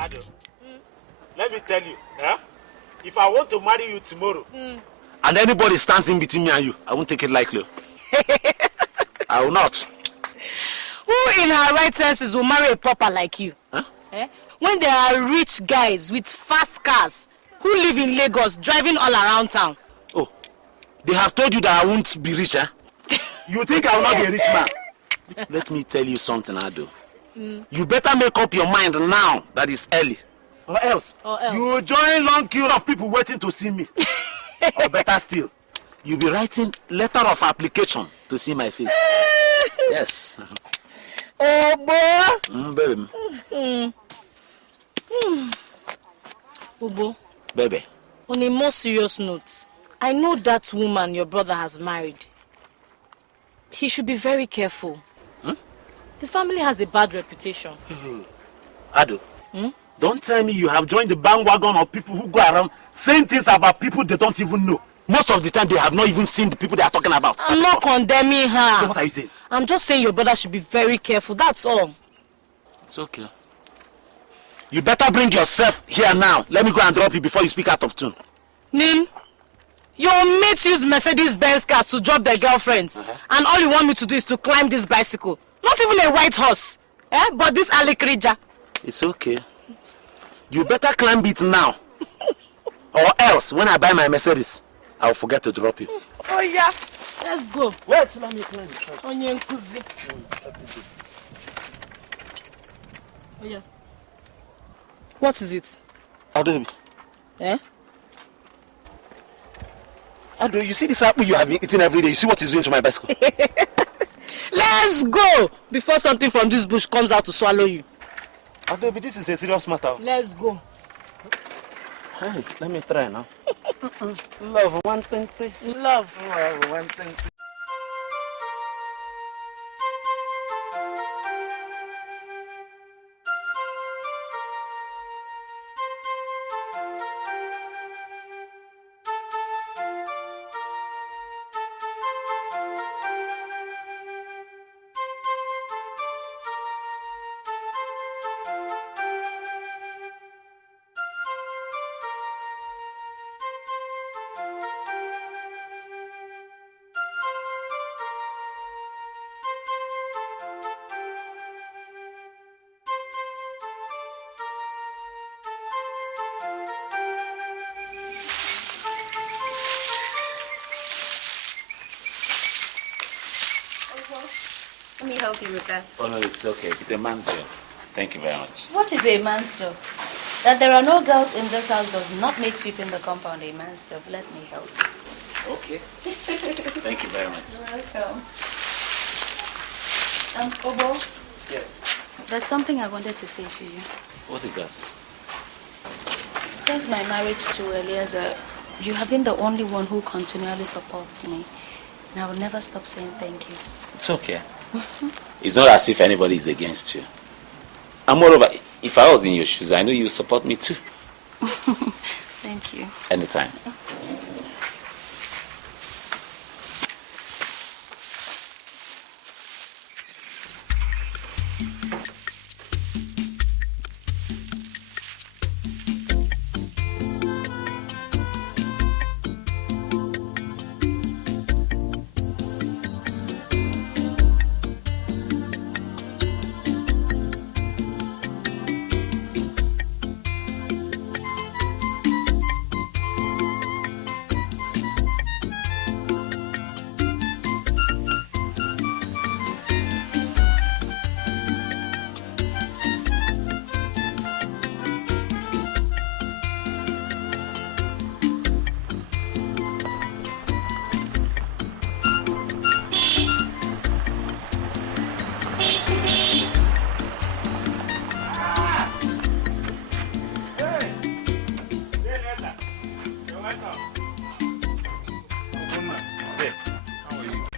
Ado, let me tell you, if I want to marry you tomorrow, and anybody stands in between me and you, I won't take it lightly. I will not. Who in her right senses will marry a pauper like you? Huh? When there are rich guys with fast cars who live in Lagos driving all around town. Oh, they have told you that I won't be rich, You think I will not be a rich man? Let me tell you something, Ado. You better make up your mind now that it's early. Or else, you will join long queue of people waiting to see me. Or better still, you'll be writing letter of application to see my face. Yes. Oh, boy. Baby. Obo. Baby. On a more serious note, I know that woman your brother has married. He should be very careful. The family has a bad reputation. Ado, don't tell me you have joined the bandwagon of people who go around saying things about people they don't even know. Most of the time, they have not even seen the people they are talking about. I'm not condemning her. So what are you saying? I'm just saying your brother should be very careful, that's all. It's okay. You better bring yourself here now. Let me go and drop you before you speak out of tune. Nin, your mates use Mercedes-Benz cars to drop their girlfriends. And all you want me to do is to climb this bicycle. Not even a white horse. But this alikrija. It's okay. You better climb it now. Or else, when I buy my Mercedes, I'll forget to drop you. Oh yeah, let's go. Wait, let me climb it first. Oh yeah. What is it? Ado, Ado, you see this apple you have been eating every day? You see what it's doing to my bicycle? Let's go before something from this bush comes out to swallow you. Ado, this is a serious matter. Let's go. Hey, let me try now. Love 120. Love 120. Let me help you with that. Oh no, it's okay. It's a man's job. Thank you very much. What is a man's job? That there are no girls in this house does not make sweeping the compound a man's job. Let me help you. Okay. Thank you very much. You're welcome. Obo? Yes. There's something I wanted to say to you. What is that? Since my marriage to Eliezer, you have been the only one who continually supports me. And I will never stop saying thank you. It's okay. It's not as if anybody is against you. And moreover, if I was in your shoes, I know you support me too. Thank you. Anytime.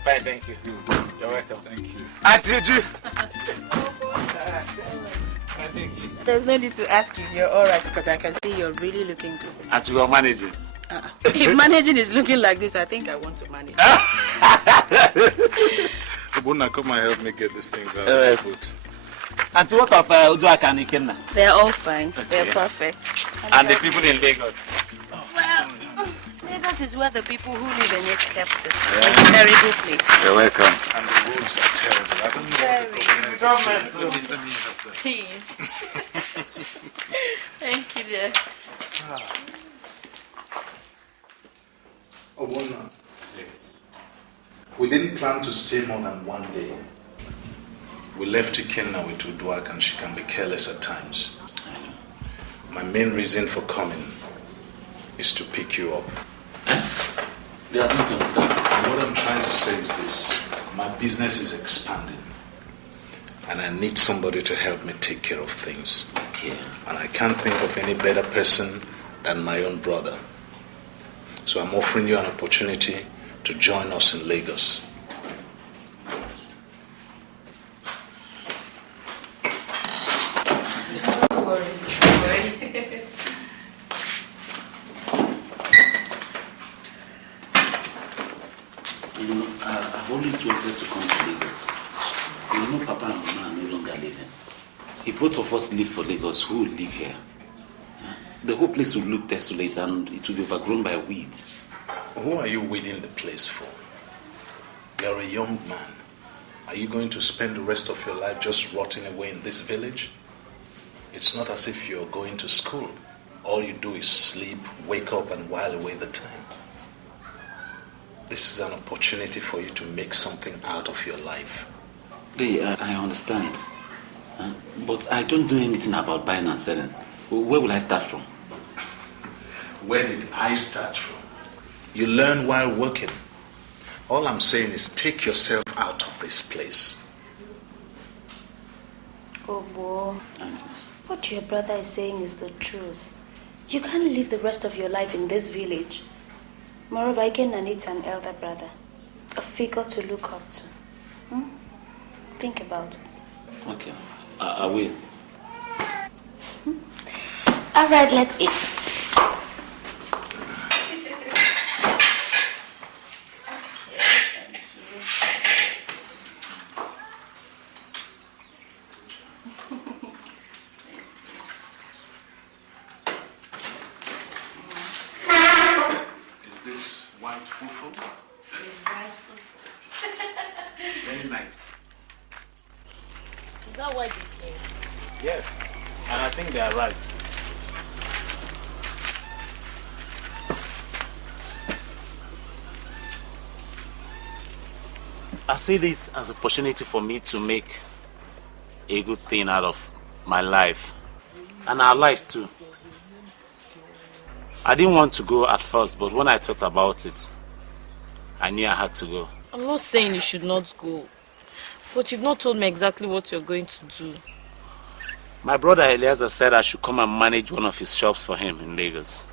Fine, thank you. You're welcome. Thank you. Auntie There's no need to ask if you're alright because I can see you're really looking good. Auntie, you're managing. If managing is looking like this, I think I want to manage. Obona, come and help me get these things out of the food. Auntie, what of Uduaka and Ikenna? They're all fine. Okay. They're perfect. And the people in Lagos? Well, Lagos is where the people who live in it kept it. It's a very good place. You're welcome. And the roads are terrible. I don't know what the government is. Please. Thank you, dear. Obona, we didn't plan to stay more than one day. We left Ikenna with Uduak and she can be careless at times. My main reason for coming is to pick you up. They are not understand. And what I'm trying to say is this. My business is expanding. And I need somebody to help me take care of things. Okay. And I can't think of any better person than my own brother. So I'm offering you an opportunity to join us in Lagos. Don't worry. Don't worry. You know, I've always wanted to come to Lagos. You know, Papa and Mama are no longer living. If both of us live for Lagos, who will live here? The whole place will look desolate and it will be overgrown by weeds. Who are you weeding the place for? You're a young man. Are you going to spend the rest of your life just rotting away in this village? It's not as if you're going to school. All you do is sleep, wake up, and while away the time. This is an opportunity for you to make something out of your life. I understand. But I don't know anything about buying and selling. Where will I start from? Where did I start from? You learn while working. All I'm saying is take yourself out of this place. Oh, boy. Auntie. What your brother is saying is the truth. You can't live the rest of your life in this village. Moreover, I can need an elder brother. A figure to look up to. Think about it. Okay, I will. All right, let's eat. Is this white fufu? It's white fufu. Very nice. Is that why they came? Yes, and I think they are right. I see this as an opportunity for me to make a good thing out of my life and our lives too. I didn't want to go at first, but when I thought about it, I knew I had to go. I'm not saying you should not go, but you've not told me exactly what you're going to do. My brother Eliezer said I should come and manage one of his shops for him in Lagos.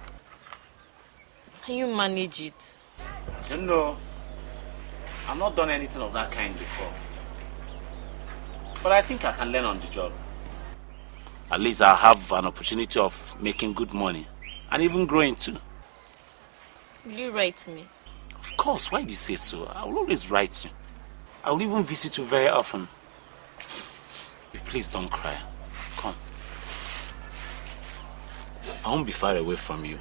Can you manage it? I don't know. I've not done anything of that kind before. But I think I can learn on the job. At least I'll have an opportunity of making good money and even growing too. Will you write me? Of course, why do you say so? I will always write you. I will even visit you very often. Please don't cry. Come. I won't be far away from you.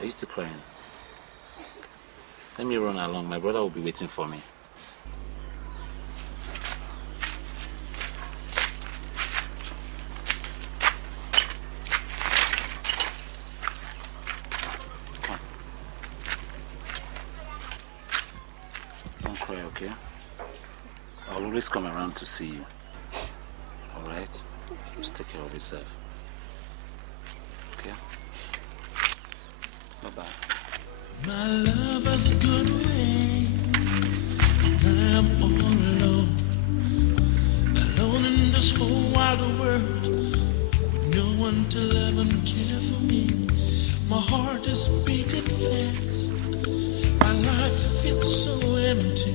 Are you still crying? Let me run along. My brother will be waiting for me. Come. Don't cry, okay? I'll always come around to see you. Alright? Just take care of yourself. Okay? Bye-bye. My love has gone away. I'm all alone, alone in this whole wide world, with no one to love and care for me. My heart is beating fast. My life feels so empty.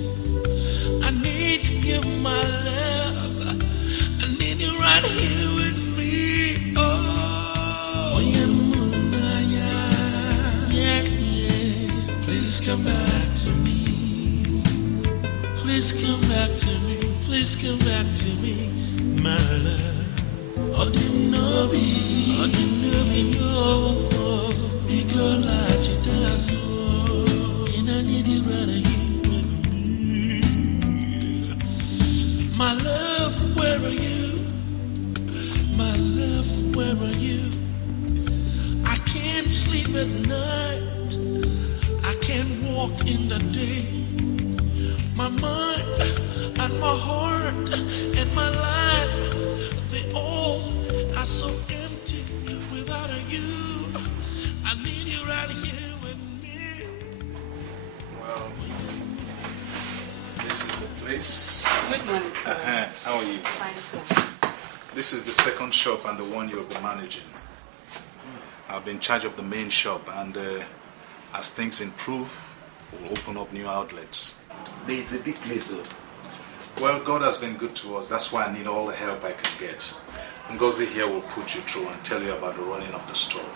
I need you, my love. I need you right here with me. Oh, please come back to me. Please come back to me. Please come back to me. my love. I didn't know me, no. Because like you does, and I need you right here with me. My love, where are you? My love, where are you? I can't sleep at night. I can't walk in the day. My mind and my heart and my life, they all are so empty without you. I need you right here with me. Well, this is the place. Good morning, sir. How are you? Fine, sir. This is the second shop and the one you'll be managing. I'll be in charge of the main shop, and as things improve, we'll open up new outlets. It's a big place, sir. Well, God has been good to us. That's why I need all the help I can get. Ngozi here will put you through and tell you about the running of the store.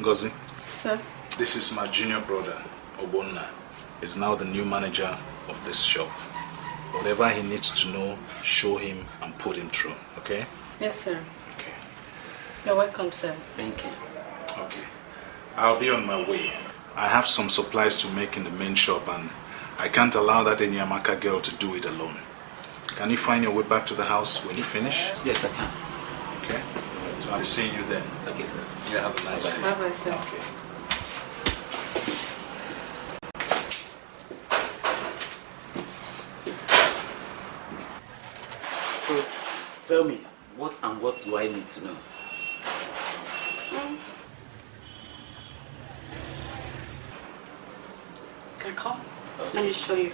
Ngozi? Sir? This is my junior brother, Obona. He's now the new manager of this shop. Whatever he needs to know, show him and put him through, okay? Yes, sir. Okay. You're welcome, sir. Thank you. Okay. I'll be on my way. I have some supplies to make in the main shop, and I can't allow that Enyamaka girl to do it alone. Can you find your way back to the house when you finish? Yes, I can. Okay. So I'll be seeing you then. Okay, sir. Yeah, have a nice day. Bye-bye, sir. Okay. So, tell me, what and what do I need to know? Okay, come. Let me show you.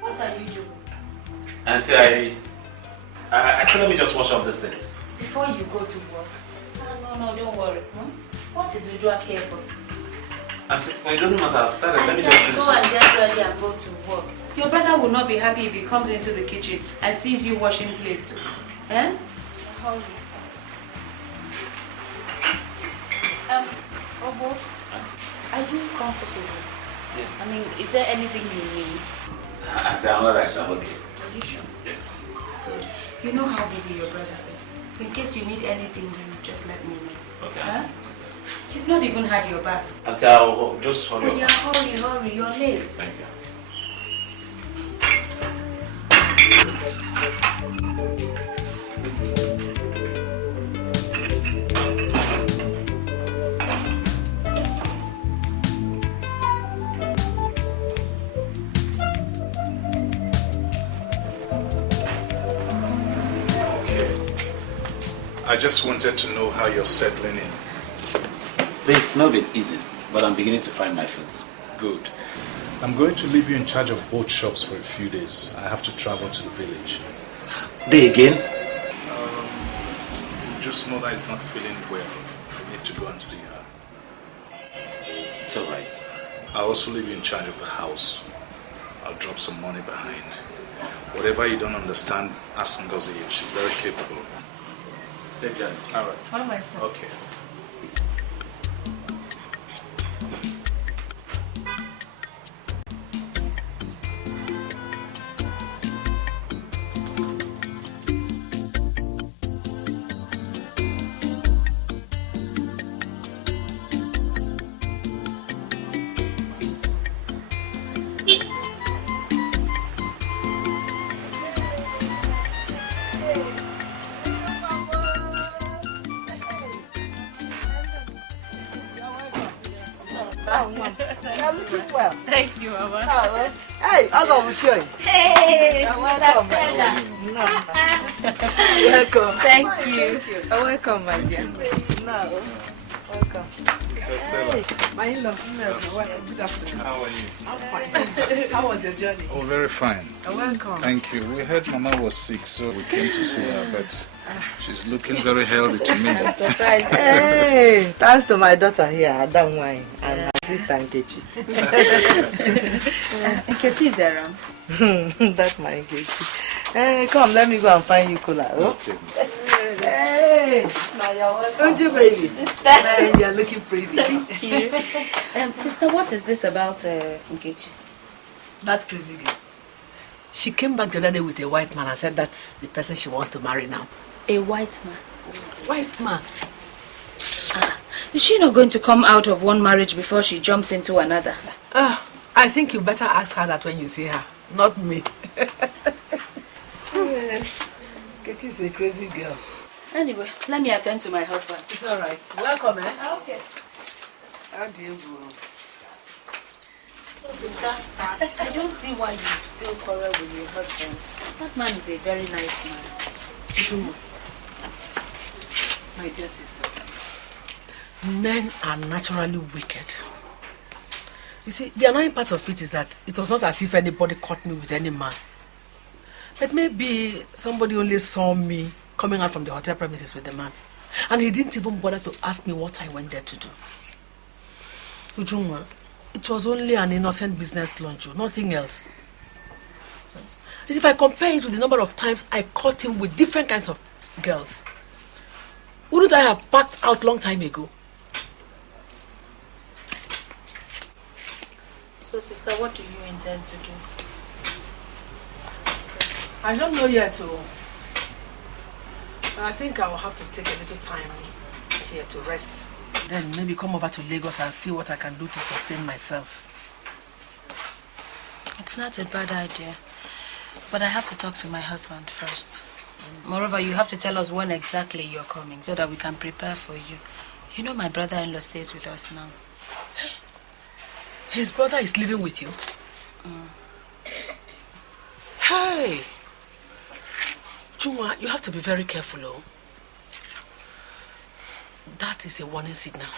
What are you doing? Auntie, I said let me just wash up these things. Before you go to work. No, don't worry. What is Udoak here for? Auntie, well, it doesn't matter, I've started. Let me just I said finish go it. and get ready and go to work. Your brother will not be happy if he comes into the kitchen and sees you washing plates. Eh? Hurry. Obo, Auntie, are you comfortable? yes. I mean, is there anything you need? Auntie, I'm alright, I'm okay. Are you sure? Yes. You know how busy your brother is. So in case you need anything, you just let me know. Okay, Huh? Auntie. You've not even had your bath. Auntie, I'll just hurry Oh, up. yeah, hurry, you're late. Thank you. I just wanted to know how you're settling in. It's not been easy, but I'm beginning to find my feet. Good. I'm going to leave you in charge of both shops for a few days. I have to travel to the village. Day again? Just mother is not feeling well. I need to go and see her. It's alright. I'll also leave you in charge of the house. I'll drop some money behind. Whatever you don't understand, ask Ngozi. She's very capable. Safe journey. All right. What am I saying? Okay. You're looking well. Thank you, Mama. Hey, I'll go with you. Hey, Welcome, Stella. No. Welcome. Thank you. Welcome, my dear. No. Welcome. welcome. Stella. My in-law. Good afternoon. How are you? I'm fine. How was your journey? Oh, very fine. Welcome. Thank you. We heard Mama was sick, so we came to see her, but she's looking very healthy to me. Surprise. Hey, thanks to my daughter here, Adam Wine, and her sister Nkechi. Nkechi is around. That's my Nkechi. Hey, come, let me go and find you cola. Okay. Hey, now you're welcome. Oji, baby. Sister. You're looking pretty. Thank you. Sister, what is this about Nkechi? That crazy girl. She came back the other day with a white man and said that's the person she wants to marry now. A white man? White man? Is she not going to come out of one marriage before she jumps into another? I think you better ask her that when you see her, not me. She's a crazy girl. Anyway, let me attend to my husband. It's all right. Welcome, eh? Okay. How do you go? So, sister, I don't see why you still quarrel with your husband. That man is a very nice man. My dear sister, men are naturally wicked. You see, the annoying part of it is that it was not as if anybody caught me with any man. But maybe somebody only saw me coming out from the hotel premises with the man. And he didn't even bother to ask me what I went there to do. Ujungwa, it was only an innocent business lunch, nothing else. If I compare it with the number of times I caught him with different kinds of girls, wouldn't I have packed out long time ago? So, sister, what do you intend to do? I don't know yet, but I think I will have to take a little time here to rest. Then maybe come over to Lagos and see what I can do to sustain myself. It's not a bad idea, but I have to talk to my husband first. Moreover, you have to tell us when exactly you're coming so that we can prepare for you. You know my brother-in-law stays with us now. His brother is living with you? Hey! Chuma, you have to be very careful, oh. That is a warning signal.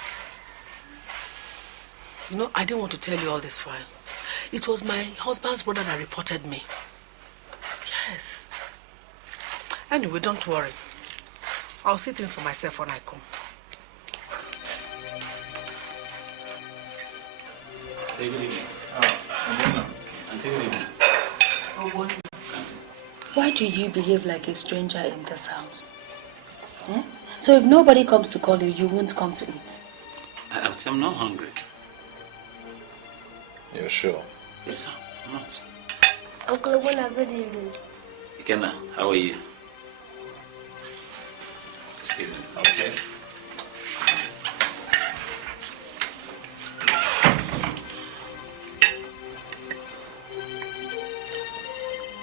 You know, I didn't want to tell you all this while. It was my husband's brother that reported me. Yes. Anyway, don't worry. I'll see things for myself when I come. Hey, good evening. Obona. Auntie, good evening. Obona. Why do you behave like a stranger in this house? Eh? So if nobody comes to call you, you won't come to eat. I'm not hungry. You're sure? Yes, sir. I'm not. Uncle Obona, good evening. Ikenna, how are you? Excuse me. Okay.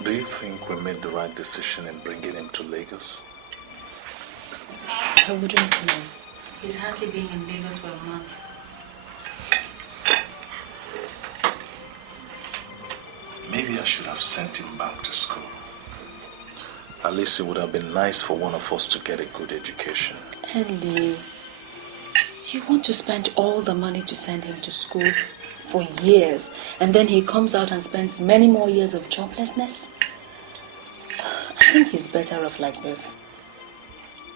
Do you think we made the right decision in bringing him to Lagos? I wouldn't know. He's hardly been in Lagos for a month. Maybe I should have sent him back to school. At least it would have been nice for one of us to get a good education. Ellie, you want to spend all the money to send him to school for years, and then he comes out and spends many more years of joblessness? I think he's better off like this.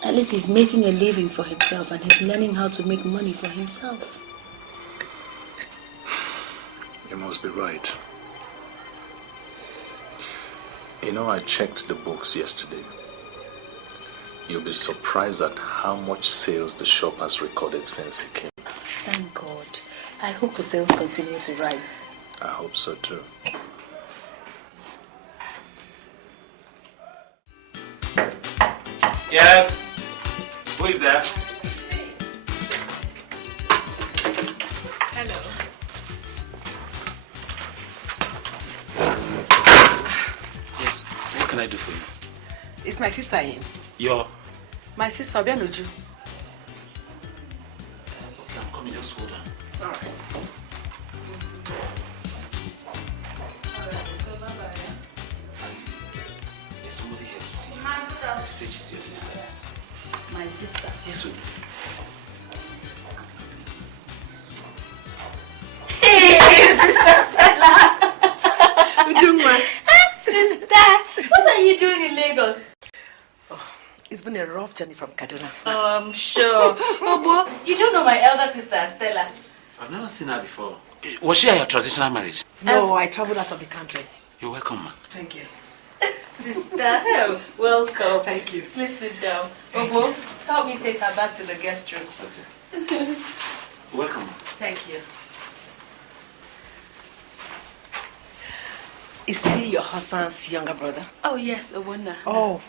At least he's making a living for himself and he's learning how to make money for himself. You must be right. You know, I checked the books yesterday. You'll be surprised at how much sales the shop has recorded since he came. Thank God. I hope the sales continue to rise. I hope so too. Yes. Who is there? Hello. Yes. What can I do for you? It's my sister in. Your. My sister, Obianuju. Okay, I'm coming. Just hold on. It's all right. Auntie, there's somebody here to see you. She said she's your sister. My sister. Yes, we. Sister, what are you doing in Lagos? It's been a rough journey from Kaduna. I'm sure. Obo, you don't know my elder sister, Stella. I've never seen her before. Was she at your traditional marriage? No, I traveled out of the country. You're welcome, ma. Thank you. Sister, welcome. Thank you. Please sit down. Obo, help me take her back to the guest room. Okay. Welcome, ma. Thank you. Is he your husband's younger brother? Oh, yes, Obona. Oh,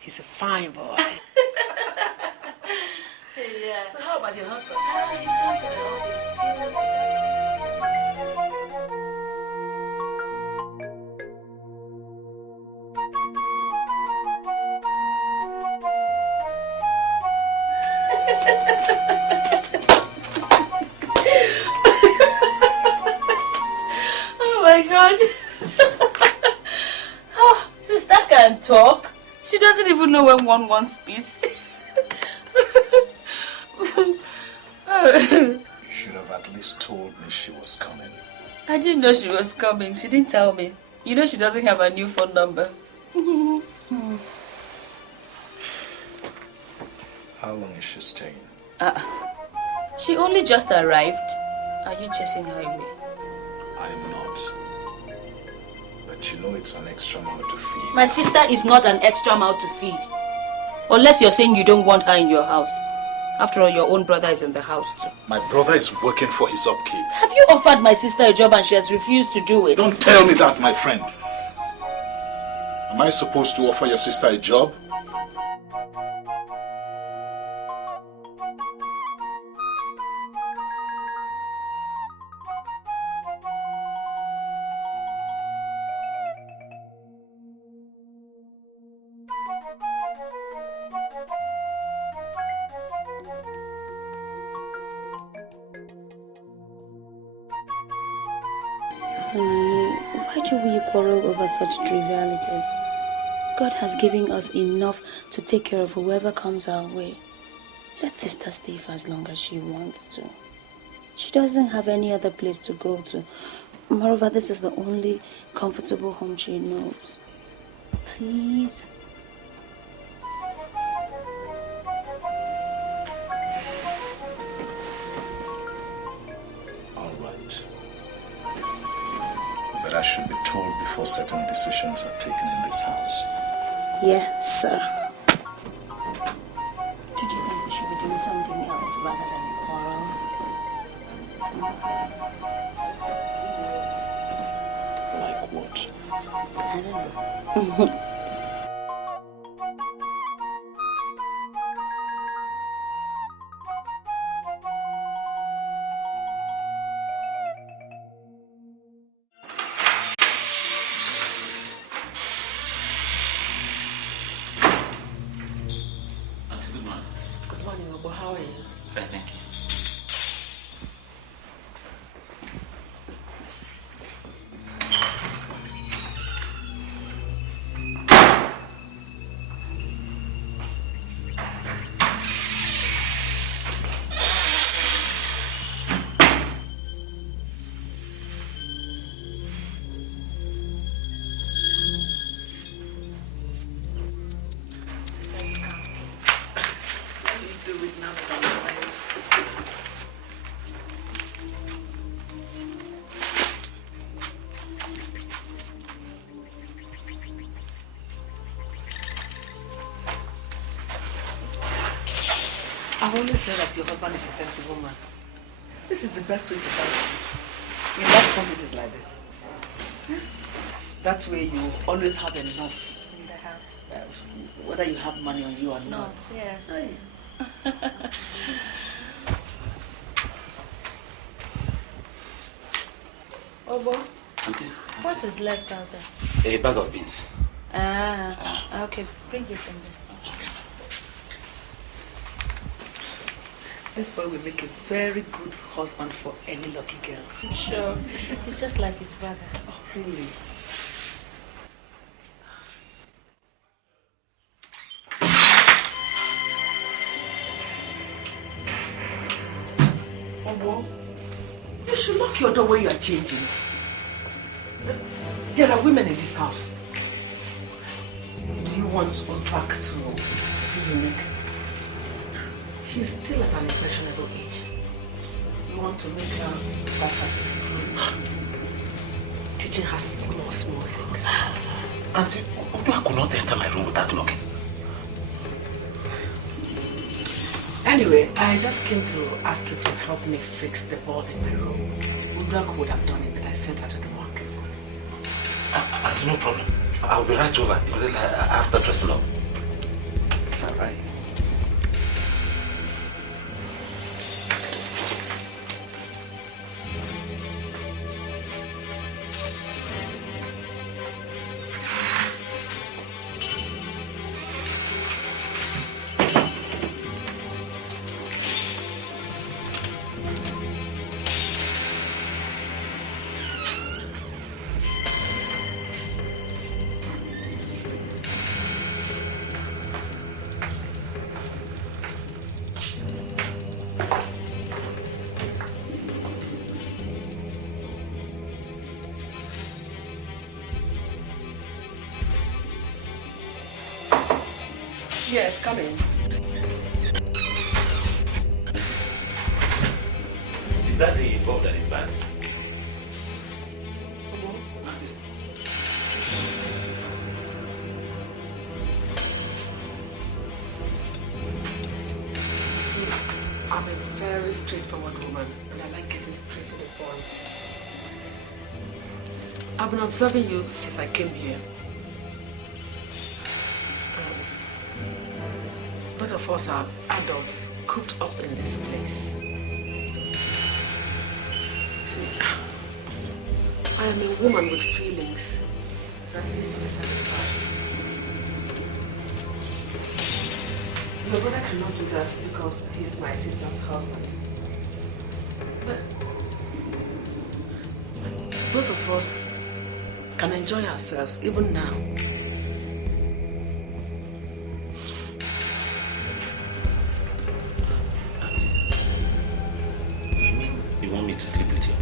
he's a fine boy. Yeah. So how about your husband? He's gone to the office. Oh my God. Oh, sister can talk. She doesn't even know when one wants peace. You should have at least told me she was coming. I didn't know she was coming. She didn't tell me. You know she doesn't have a new phone number. How long is she staying? She only just arrived. Are you chasing her away? I'm not. But you know it's an extra mouth to feed. My sister is not an extra mouth to feed. Unless you're saying you don't want her in your house. After all, your own brother is in the house too. My brother is working for his upkeep. Have you offered my sister a job and she has refused to do it? Don't tell me that, my friend. Am I supposed to offer your sister a job? Why do we quarrel over such trivialities? God has given us enough to take care of whoever comes our way. Let sister stay for as long as she wants to. She doesn't have any other place to go to. Moreover, this is the only comfortable home she knows. Please. But I should be told before certain decisions are taken in this house. Yes, sir. Don't you think we should be doing something else rather than quarrel? Like what? I don't know. How are you? Fine, thank you. I've always said that your husband is a sensible man. This is the best way to buy food. In large quantities like this. That way you always have enough. In the house. Whether you have money on you or not. Yes. Obo, Auntie, what is left out there? a bag of beans. Okay, bring it in there. This boy will make a very good husband for any lucky girl. Sure. He's just like his brother. Oh, really? Obo, You should lock your door when you are changing. There are women in this house. Do you want Ozokwor to see you naked? She's still at an impressionable age. You want to make her start teaching her small things. Auntie, Ozokwor could not enter my room without knocking. Anyway, I just came to ask you to help me fix the ball in my room. Ozokwor would have done it, but I sent her to the market. Auntie, no problem. I'll be right over after dressing up. It's alright. Yes, come in. Is that the bulb that is bad? I'm a very straightforward woman, and I like getting straight to the point. I've been observing you since I came here. Both of us are adults cooped up in this place. See, I am a woman with feelings that need to be satisfied. Your brother cannot do that because he's my sister's husband. But both of us can enjoy ourselves even now. To sleep with you?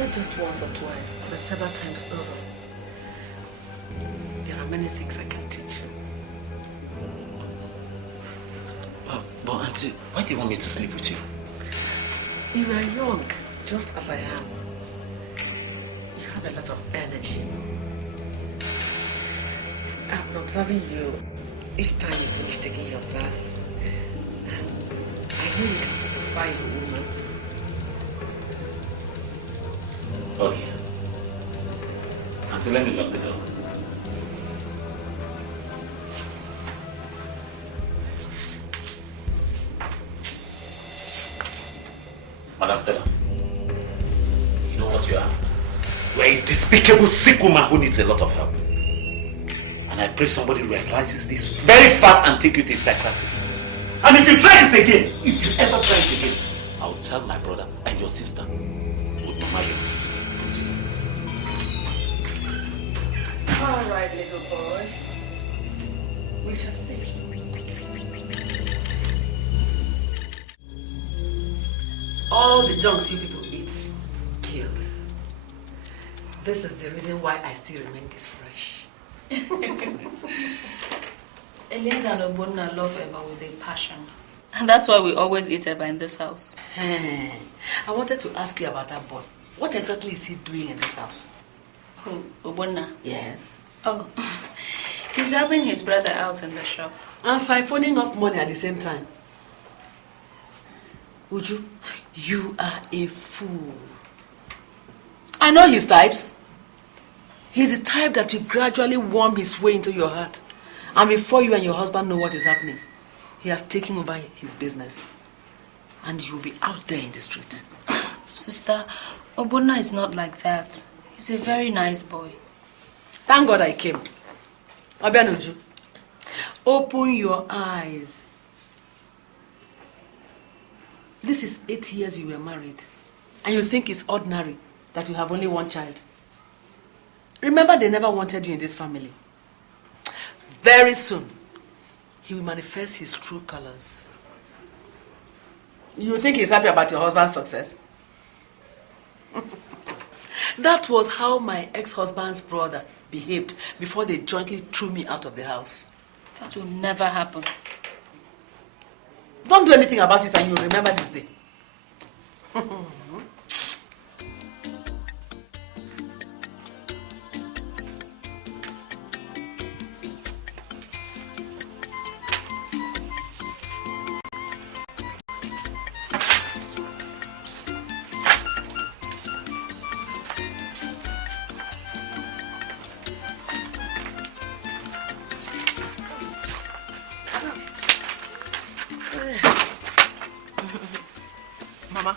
Not just once or twice, but several times over. There are many things I can teach you. But Auntie, why do you want me to sleep with you? You are young, just as I am. You have a lot of energy. I've been observing you each time you finish taking your bath. And I know you can satisfy your woman. Okay. Auntie, let me lock the door. Madam Stella, you know what you are? You are a despicable, sick woman who needs a lot of help. And I pray somebody realizes this very fast and take you to a psychiatrist. And if you try this again, if you ever try it again, I will tell my brother and your sister with Mama you. All right, little boy. We shall see. All the junks you people eat kills. This is the reason why I still remain this fresh. Elias and Obona love Emma with a passion. And that's why we always eat Emma in this house. I wanted to ask you about that boy. What exactly is he doing in this house? Who? Obona? Yes. Oh, he's helping his brother out in the shop. And siphoning off money at the same time. Uju, you are a fool. I know his types. He's the type that will gradually worm his way into your heart. And before you and your husband know what is happening, he has taken over his business. And you'll be out there in the street. Sister, Obona is not like that. He's a very nice boy. Thank God I came. Uju, open your eyes. This is 8 years you were married. And you think it's ordinary that you have only one child. Remember, they never wanted you in this family. Very soon, he will manifest his true colors. You think he's happy about your husband's success? That was how my ex-husband's brother behaved before they jointly threw me out of the house. That will never happen. Don't do anything about it and you'll remember this day. Mama,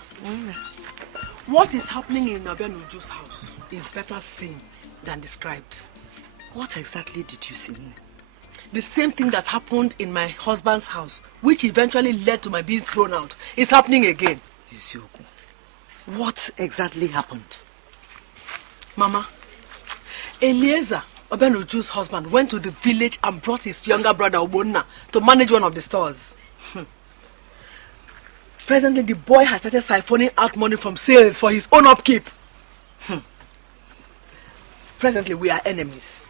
what is happening in Obenuju's house is better seen than described. What exactly did you see? The same thing that happened in my husband's house, which eventually led to my being thrown out, is happening again. Izioku, what exactly happened? Mama, Eliezer, Obenuju's husband, went to the village and brought his younger brother Obona to manage one of the stores. Presently, the boy has started siphoning out money from sales for his own upkeep. Presently, we are enemies.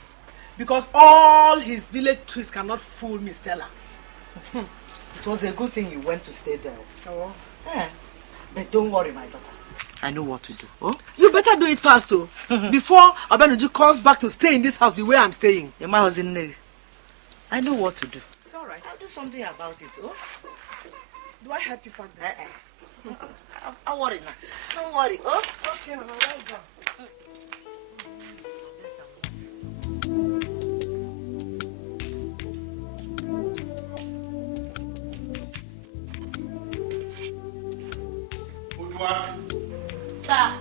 Because all his village trees cannot fool me, Stella. It was a good thing you went to stay there. Oh. Yeah. But don't worry, my daughter. I know what to do. Oh? You better do it fast, too. Before Obenuju comes back to stay in this house the way I'm staying. Your man was in there. I know what to do. It's all right. I'll do something about it. Oh? Do I help you pack this? Don't worry now. Don't worry. Oh? Okay, Mama, well done. Sir.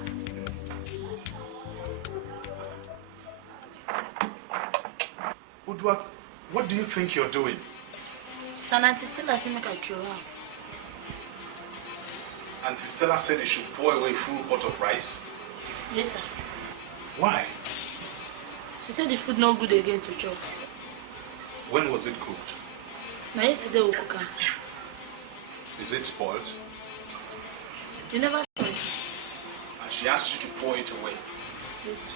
Udwa, what do you think you're doing? Sir, Auntie Stella said make I throw her. Auntie Stella said you should pour away a full pot of rice. Yes, sir. Why? She said the food not good again to chop. When was it cooked? Now yesterday we cook am, sir. Is it spoiled? They never spoil, sir. And she asked you to pour it away. Yes, sir.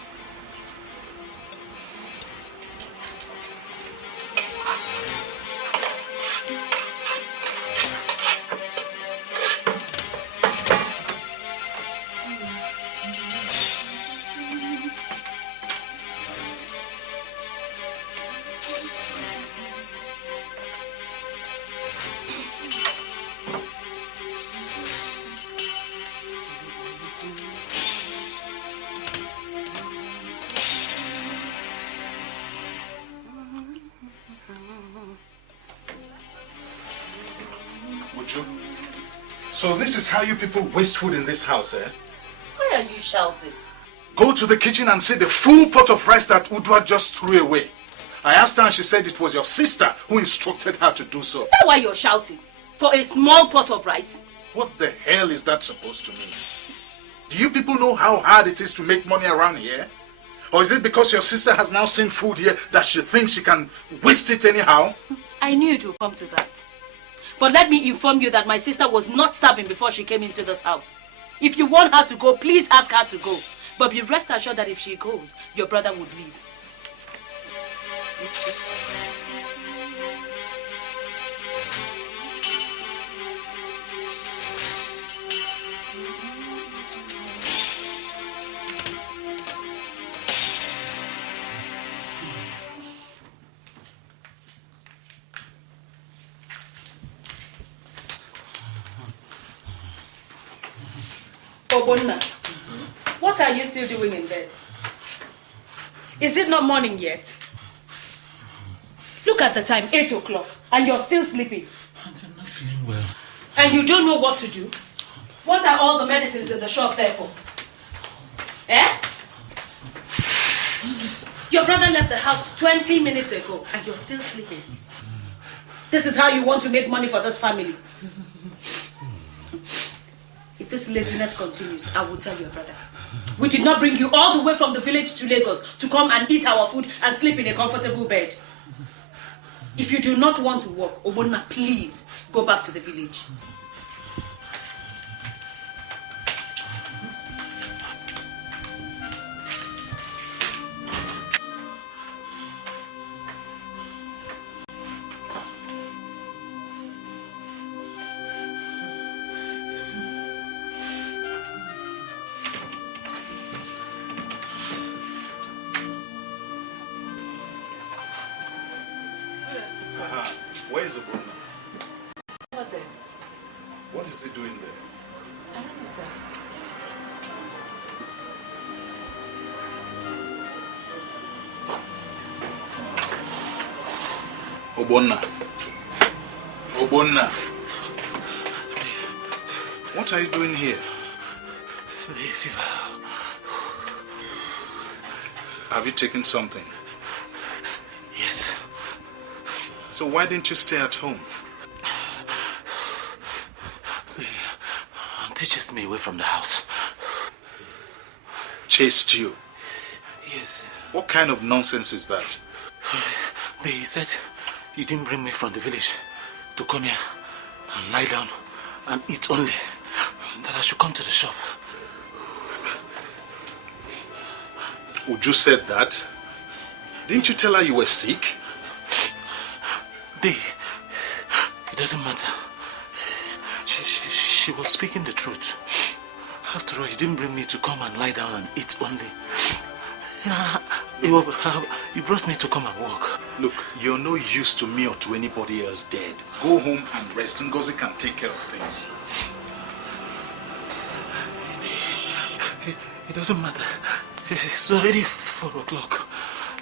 So this is how you people waste food in this house, eh? Why are you shouting? Go to the kitchen and see the full pot of rice that Udwa just threw away. I asked her and she said it was your sister who instructed her to do so. Is that why you're shouting? For a small pot of rice? What the hell is that supposed to mean? Do you people know how hard it is to make money around here? Or is it because your sister has now seen food here that she thinks she can waste it anyhow? I knew it would come to that. But let me inform you that my sister was not starving before she came into this house. If you want her to go, please ask her to go. But be rest assured that if she goes, your brother would leave. Obona, what are you still doing in bed? Is it not morning yet? Look at the time, 8 o'clock, and you're still sleeping. Auntie, I'm not feeling well. And you don't know what to do? What are all the medicines in the shop there for? Eh? Your brother left the house 20 minutes ago, and you're still sleeping. This is how you want to make money for this family. If this laziness continues, I will tell your brother. We did not bring you all the way from the village to Lagos to come and eat our food and sleep in a comfortable bed. If you do not want to work, Obona, please go back to the village. Where is Obona? Over there. What is he doing there? I don't know, sir. Obona. Obona. What are you doing here? The fever. Have you taken something? Yes. So why didn't you stay at home? The auntie chased me away from the house. Chased you? Yes. What kind of nonsense is that? They said you didn't bring me from the village to come here and lie down and eat only. That I should come to the shop. Uju said that? Didn't you tell her you were sick? It doesn't matter. She was speaking the truth. After all, you didn't bring me to come and lie down and eat only. You brought me to come and walk. Look, you're no use to me or to anybody else dead. Go home and rest. Ngozi can take care of things. It doesn't matter. It's already 4 o'clock.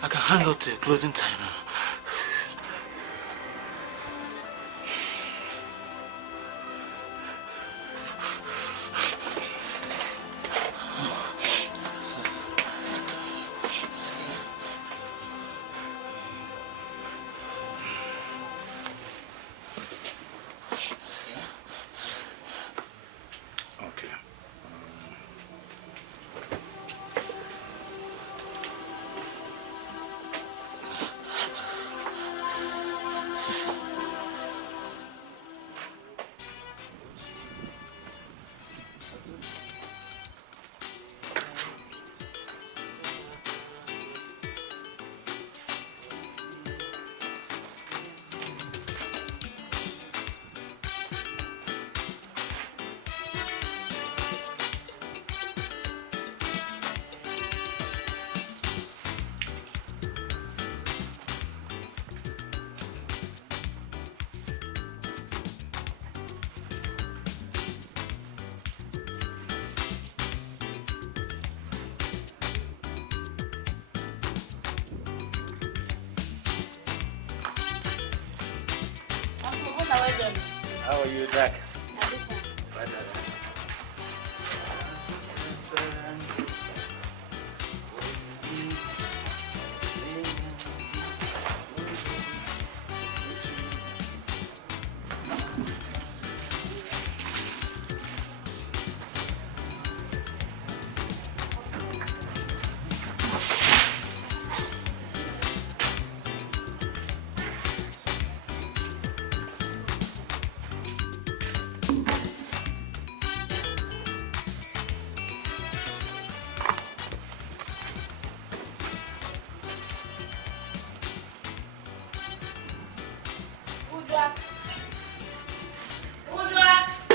I can hang out till closing time. How are you, Zack?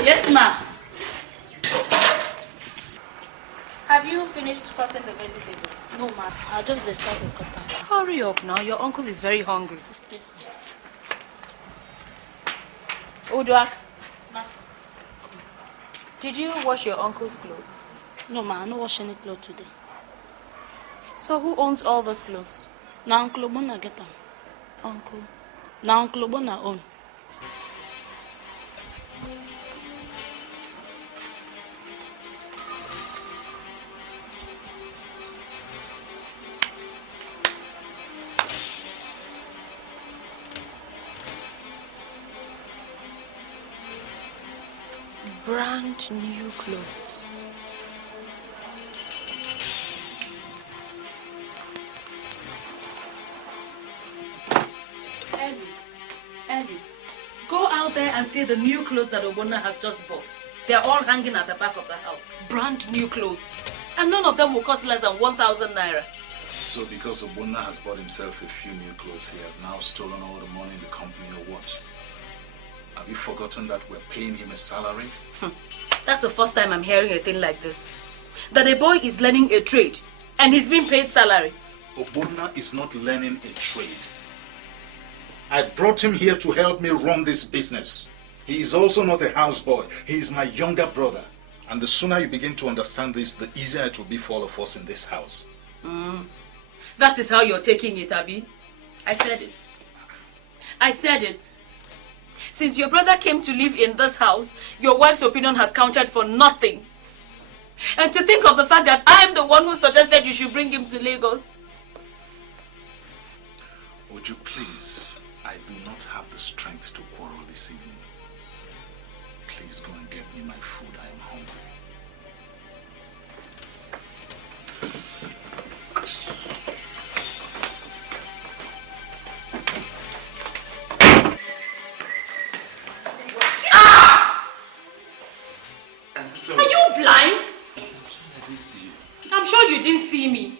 Yes, ma. Have you finished cutting the vegetables? No, ma. I'll just start to cut them. Hurry up now. Your uncle is very hungry. Yes, Udwak, did you wash your uncle's clothes? no, ma. I don't wash any clothes today. So who owns all those clothes? Now Uncle Obona get them. Uncle. Now Uncle Obona own. Brand new clothes. Ellie, go out there and see the new clothes that Obona has just bought. They're all hanging at the back of the house. Brand new clothes. And none of them will cost less than 1,000 naira. So because Obona has bought himself a few new clothes, he has now stolen all the money in the company or what? Have you forgotten that we're paying him a salary? That's the first time I'm hearing a thing like this. That a boy is learning a trade and he's being paid salary. Obona is not learning a trade. I brought him here to help me run this business. He is also not a houseboy. He is my younger brother. And the sooner you begin to understand this, the easier it will be for all of us in this house. That is how you're taking it, Abi. I said it. I said it. Since your brother came to live in this house, your wife's opinion has counted for nothing. And to think of the fact that I'm the one who suggested you should bring him to Lagos. Would you please? I do not have the strength to quarrel this evening. Please go and get me my food. I am hungry. Are you blind? I'm sorry I didn't see you. I'm sure you didn't see me.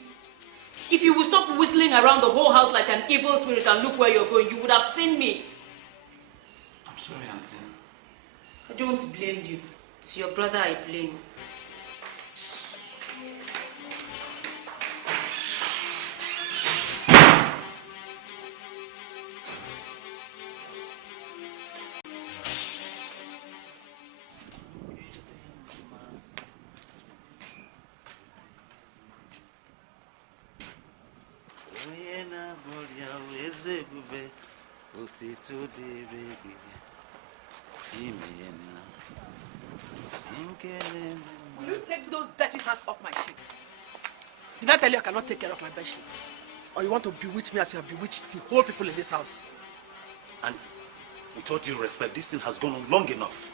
If you would stop whistling around the whole house like an evil spirit and look where you're going, you would have seen me. I'm sorry, Auntie. I don't blame you. It's your brother I blame. Will you take those dirty hands off my sheets? Did I tell you I cannot take care of my bed sheets? Or you want to bewitch me as you have bewitched the whole people in this house? Auntie, with all due respect, this thing has gone on long enough.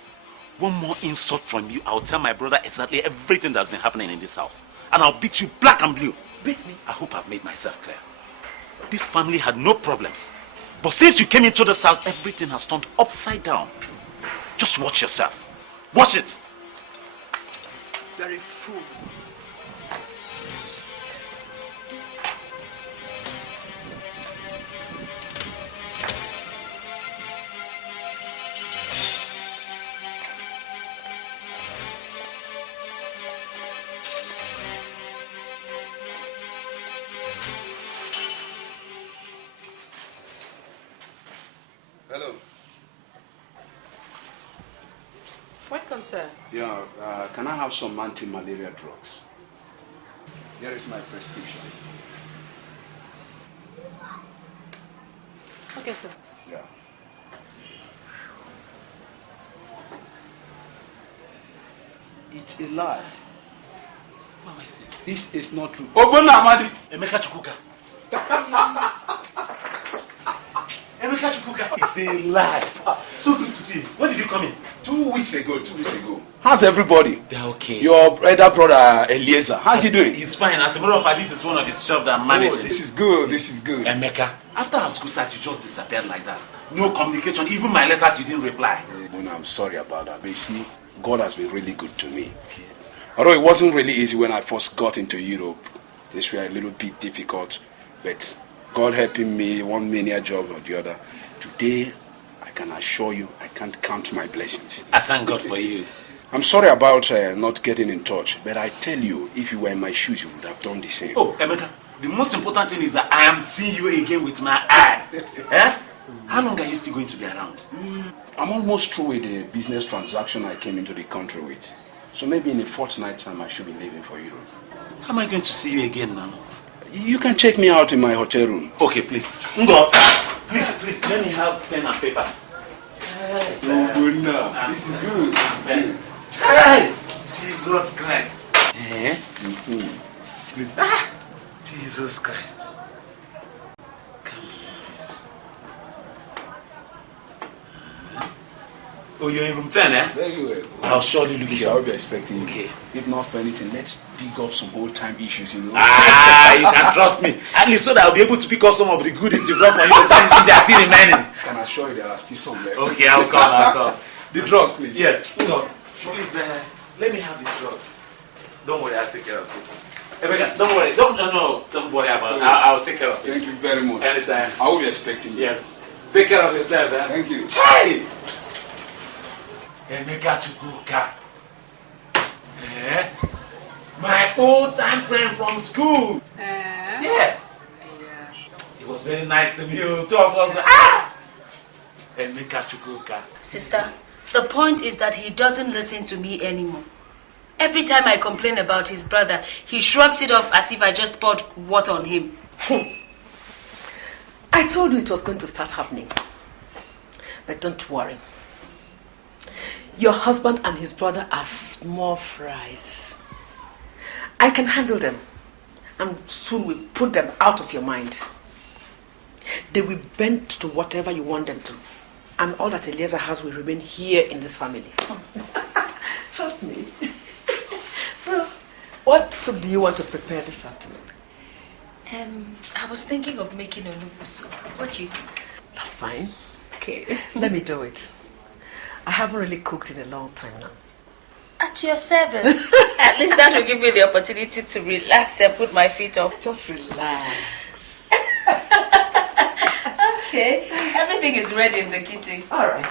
One more insult from you, I'll tell my brother exactly everything that's been happening in this house. And I'll beat you black and blue. Beat me? I hope I've made myself clear. This family had no problems. But since you came into this house, everything has turned upside down. Just watch yourself. Watch it. Very fool. Hello. Welcome, sir. Yeah, can I have some anti-malaria drugs? Here is my prescription. Okay, sir. Yeah. It's a lie. What am I saying? This is not true. Obona, Amadi! Emeka Chukwuka. Emeka Chukwuka. It's a lie. So good to see you. When did you come in? 2 weeks ago. How's everybody? They're okay. Your elder brother, Eliezer, how's he doing? He's fine. As a matter of fact, this is one of his shops that I'm managing. Oh, this is good. Emeka, after our school start, you just disappeared like that. No communication. Even my letters, you didn't reply. Obona, I'm sorry about that. But you see, God has been really good to me. Okay. Although it wasn't really easy when I first got into Europe. This was a little bit difficult. But God helping me, one mania job or the other. Today, I can assure you, I can't count my blessings. I thank God for you. I'm sorry about not getting in touch, but I tell you, if you were in my shoes, you would have done the same. Oh, Emeka, the most important thing is that I am seeing you again with my eye. Eh? How long are you still going to be around? I'm almost through with the business transaction I came into the country with. So maybe in a fortnight's time, I should be leaving for Europe. How am I going to see you again now? You can check me out in my hotel room. Okay, please. Ngo, please, let me have pen and paper. Oh, good now. This is good. Hey! Jesus Christ. Eh? Please. Jesus Christ. Come on, this. Oh, you're in room 10, eh? Very well. I'll surely look Please, here. I will be expecting you. Okay. If not for anything, let's dig up some old-time issues, you know. You can trust me. At least so that I'll be able to pick up some of the goodies you brought for you. That is, they are still remaining. Can I assure you there are still some left? Okay, I'll come. The drugs, please. Yes. No. Please, let me have these drugs. Don't worry, I'll take care of it. Rebecca, don't worry. Don't worry about it. I'll take care of it. Thank you very much. Anytime. I will be expecting you. Yes. Take care of yourself, eh? Thank you. Hey! Emeka Chukwuka. Eh? My old-time friend from school. Yes. Yeah. It was very nice to meet you. Two of us. Emeka Chukwuka. Sister, the point is that he doesn't listen to me anymore. Every time I complain about his brother, he shrugs it off as if I just poured water on him. I told you it was going to start happening. But don't worry. Your husband and his brother are small fries. I can handle them. And soon we'll put them out of your mind. They will bend to whatever you want them to. And all that Eliezer has will remain here in this family. Trust me. So, what soup do you want to prepare this afternoon? I was thinking of making a noodle soup. What do you think? That's fine. Okay. Let me do it. I haven't really cooked in a long time now. At your service. At least that will give me the opportunity to relax and put my feet up. Just relax. Okay. Everything is ready in the kitchen. All right.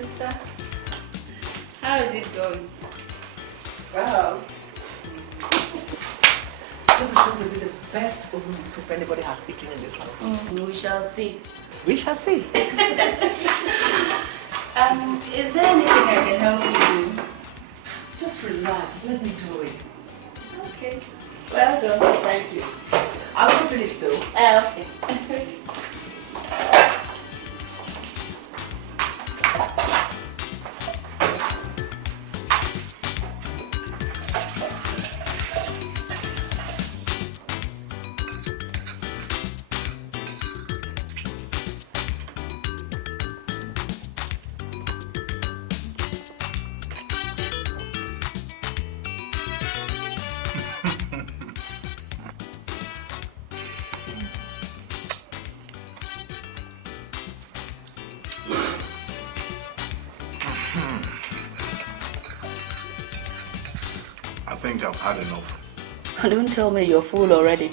Sister, how is it going? Well, this is going to be the best Obona soup anybody has eaten in this house. We shall see. We shall see. Is there anything I can help you do? Just relax. Let me do it. Okay. Well done. Thank you. I'll not finish though. Okay. I think I've had enough. Don't tell me you're full already.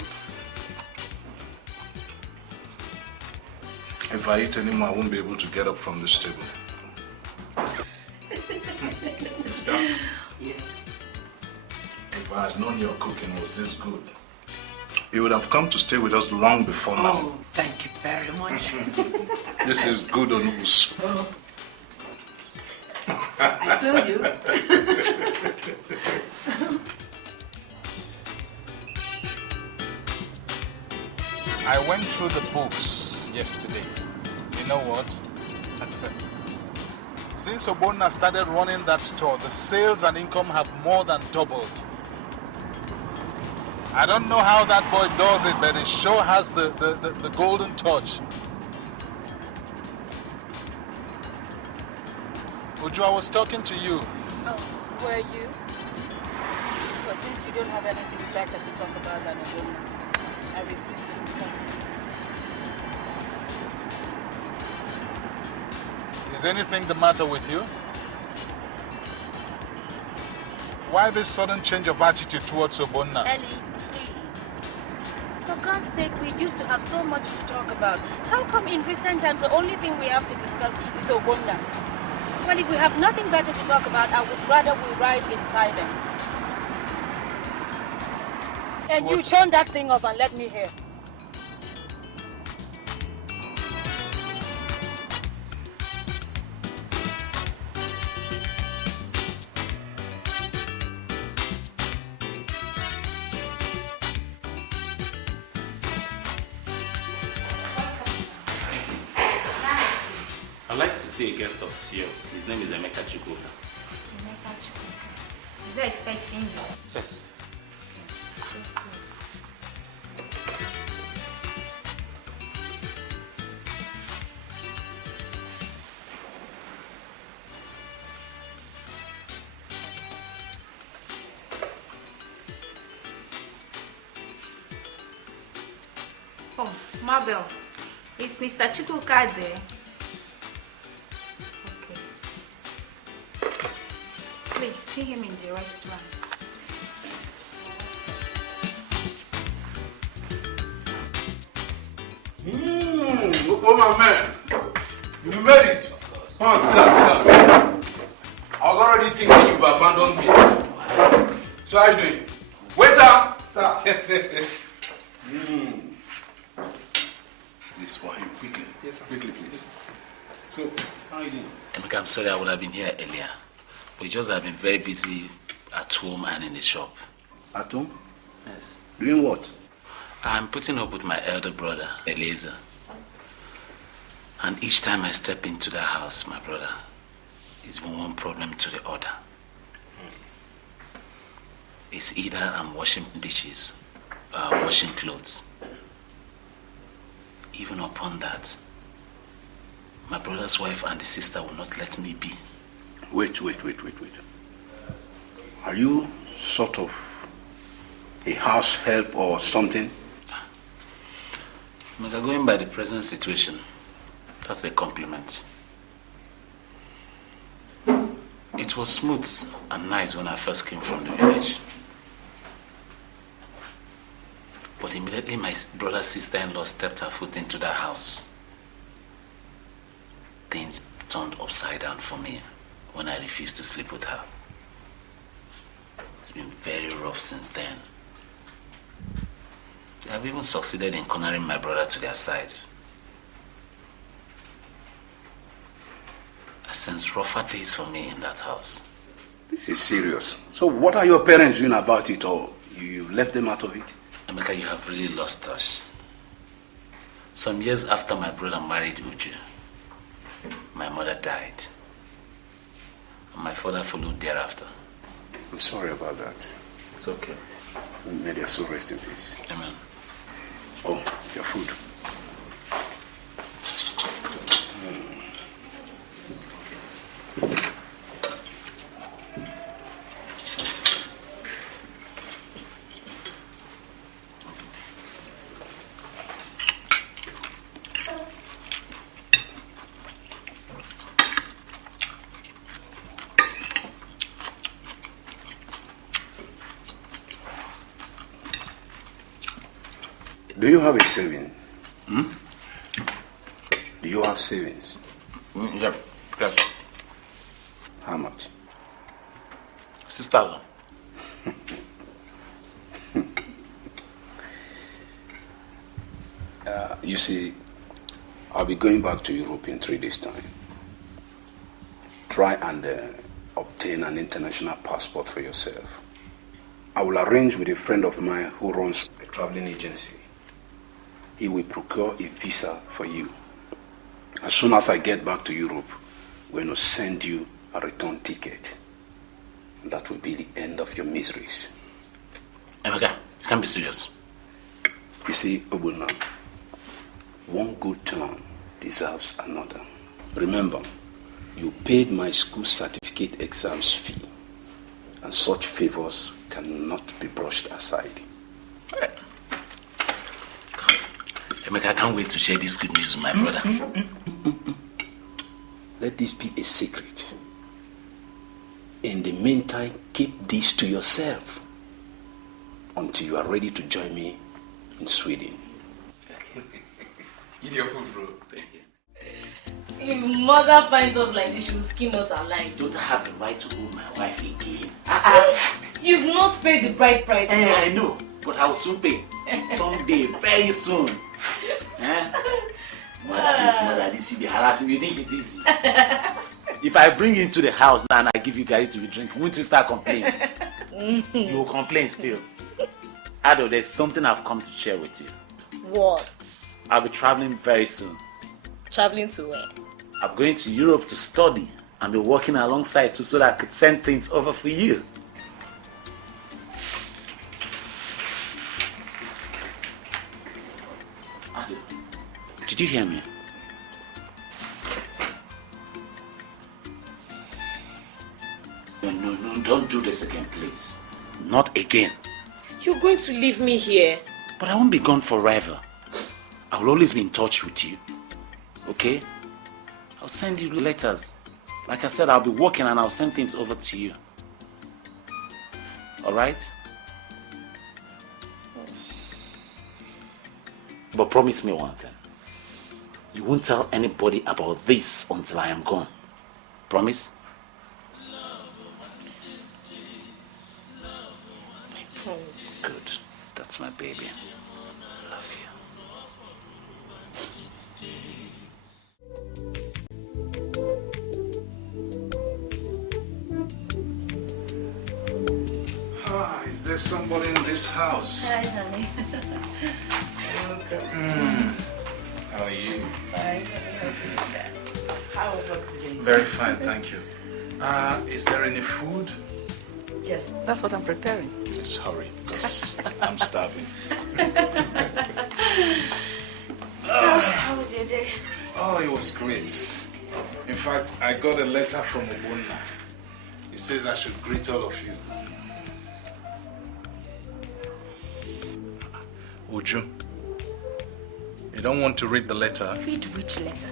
If I eat anymore, I won't be able to get up from this table. Sister? Yes. If I had known your cooking was this good, you would have come to stay with us long before now. Oh, thank you very much. This is good onus. Oh. I told you. I went through the books yesterday. You know what? Since Obona started running that store, the sales and income have more than doubled. I don't know how that boy does it, but it sure has the golden touch. Uju, I was talking to you. Oh, were you? Well, since you don't have anything better to talk about than Obona, I refuse to discuss it. Is anything the matter with you? Why this sudden change of attitude towards Obona? Ellie, please. For God's sake, we used to have so much to talk about. How come in recent times the only thing we have to discuss is Obona? Well, if we have nothing better to talk about, I would rather we ride in silence. And you turn that thing off and let me hear. I'd like to see a guest of yours. His name is Emeka Chukwuka. Emeka Chukwuka. Is he expecting you? Yes. Okay. Just wait. Oh, Mabel, is Mr. Chukwuka there? Please see him in the restaurant. Obona man, you made it. Come on, sit down. I was already thinking you abandoned me. So how are you doing? Waiter! Sir. This for him, quickly. Yes, sir. Quickly, please. So, how are you doing? Emeka, I'm sorry I would have been here earlier. But just I've been very busy at home and in the shop. At home? Yes. Doing what? I'm putting up with my elder brother, Eliezer. And each time I step into the house, my brother, it's been one problem to the other. It's either I'm washing dishes, washing clothes. Even upon that, my brother's wife and the sister will not let me be. Wait. Are you sort of a house help or something? Going by the present situation, that's a compliment. It was smooth and nice when I first came from the village. But immediately my brother's sister-in-law stepped her foot into that house. Things turned upside down for me when I refused to sleep with her. It's been very rough since then. They have even succeeded in cornering my brother to their side. I sense rougher days for me in that house. This is serious. So what are your parents doing about it, or you left them out of it? Emeka, you have really lost touch. Some years after my brother married Uche, my mother died. And my father followed thereafter. I'm sorry about that. It's okay. May their soul rest in peace. Amen. Oh, your food. Do you have a saving? Do you have savings? Yeah, yes. How much? 6,000. You see, I'll be going back to Europe in 3 days' time. Try and obtain an international passport for yourself. I will arrange with a friend of mine who runs a traveling agency. He will procure a visa for you. As soon as I get back to Europe, we're going to send you a return ticket. That will be the end of your miseries. Emeka, you can't be serious. You see, Obona, one good turn deserves another. Remember, you paid my school certificate exams fee, and such favors cannot be brushed aside. Emeka, I can't wait to share this good news with my brother. Let this be a secret. In the meantime, keep this to yourself until you are ready to join me in Sweden. Eat your food, bro. Thank you. If mother finds us like this, she will skin us alive. You don't have the right to hold my wife again. You've not paid the bride price yet. I know, but I will soon pay. Someday, very soon. Mother, this you'll be harassing me. You think it's easy? If I bring you into the house now and I give you guys to drink, won't you start complaining? You will complain still. Ado, there's something I've come to share with you. What? I'll be traveling very soon. Traveling to where? I'm going to Europe to study and be working alongside you so that I could send things over for you. Ado, did you hear me? No, don't do this again, please. Not again. You're going to leave me here? But I won't be gone forever. I will always be in touch with you. Okay? I'll send you letters. Like I said, I'll be working and I'll send things over to you. Alright? But promise me one thing. You won't tell anybody about this until I am gone. Promise? I promise. Good. That's my baby. Love you. Is there somebody in this house? Hi, honey. How are you? Fine. How was work today? Very fine, thank you. Is there any food? Yes, that's what I'm preparing. Please hurry, because I'm starving. So, how was your day? Oh, it was great. In fact, I got a letter from Obona. It says I should greet all of you. Uju, you don't want to read the letter? Read which letter?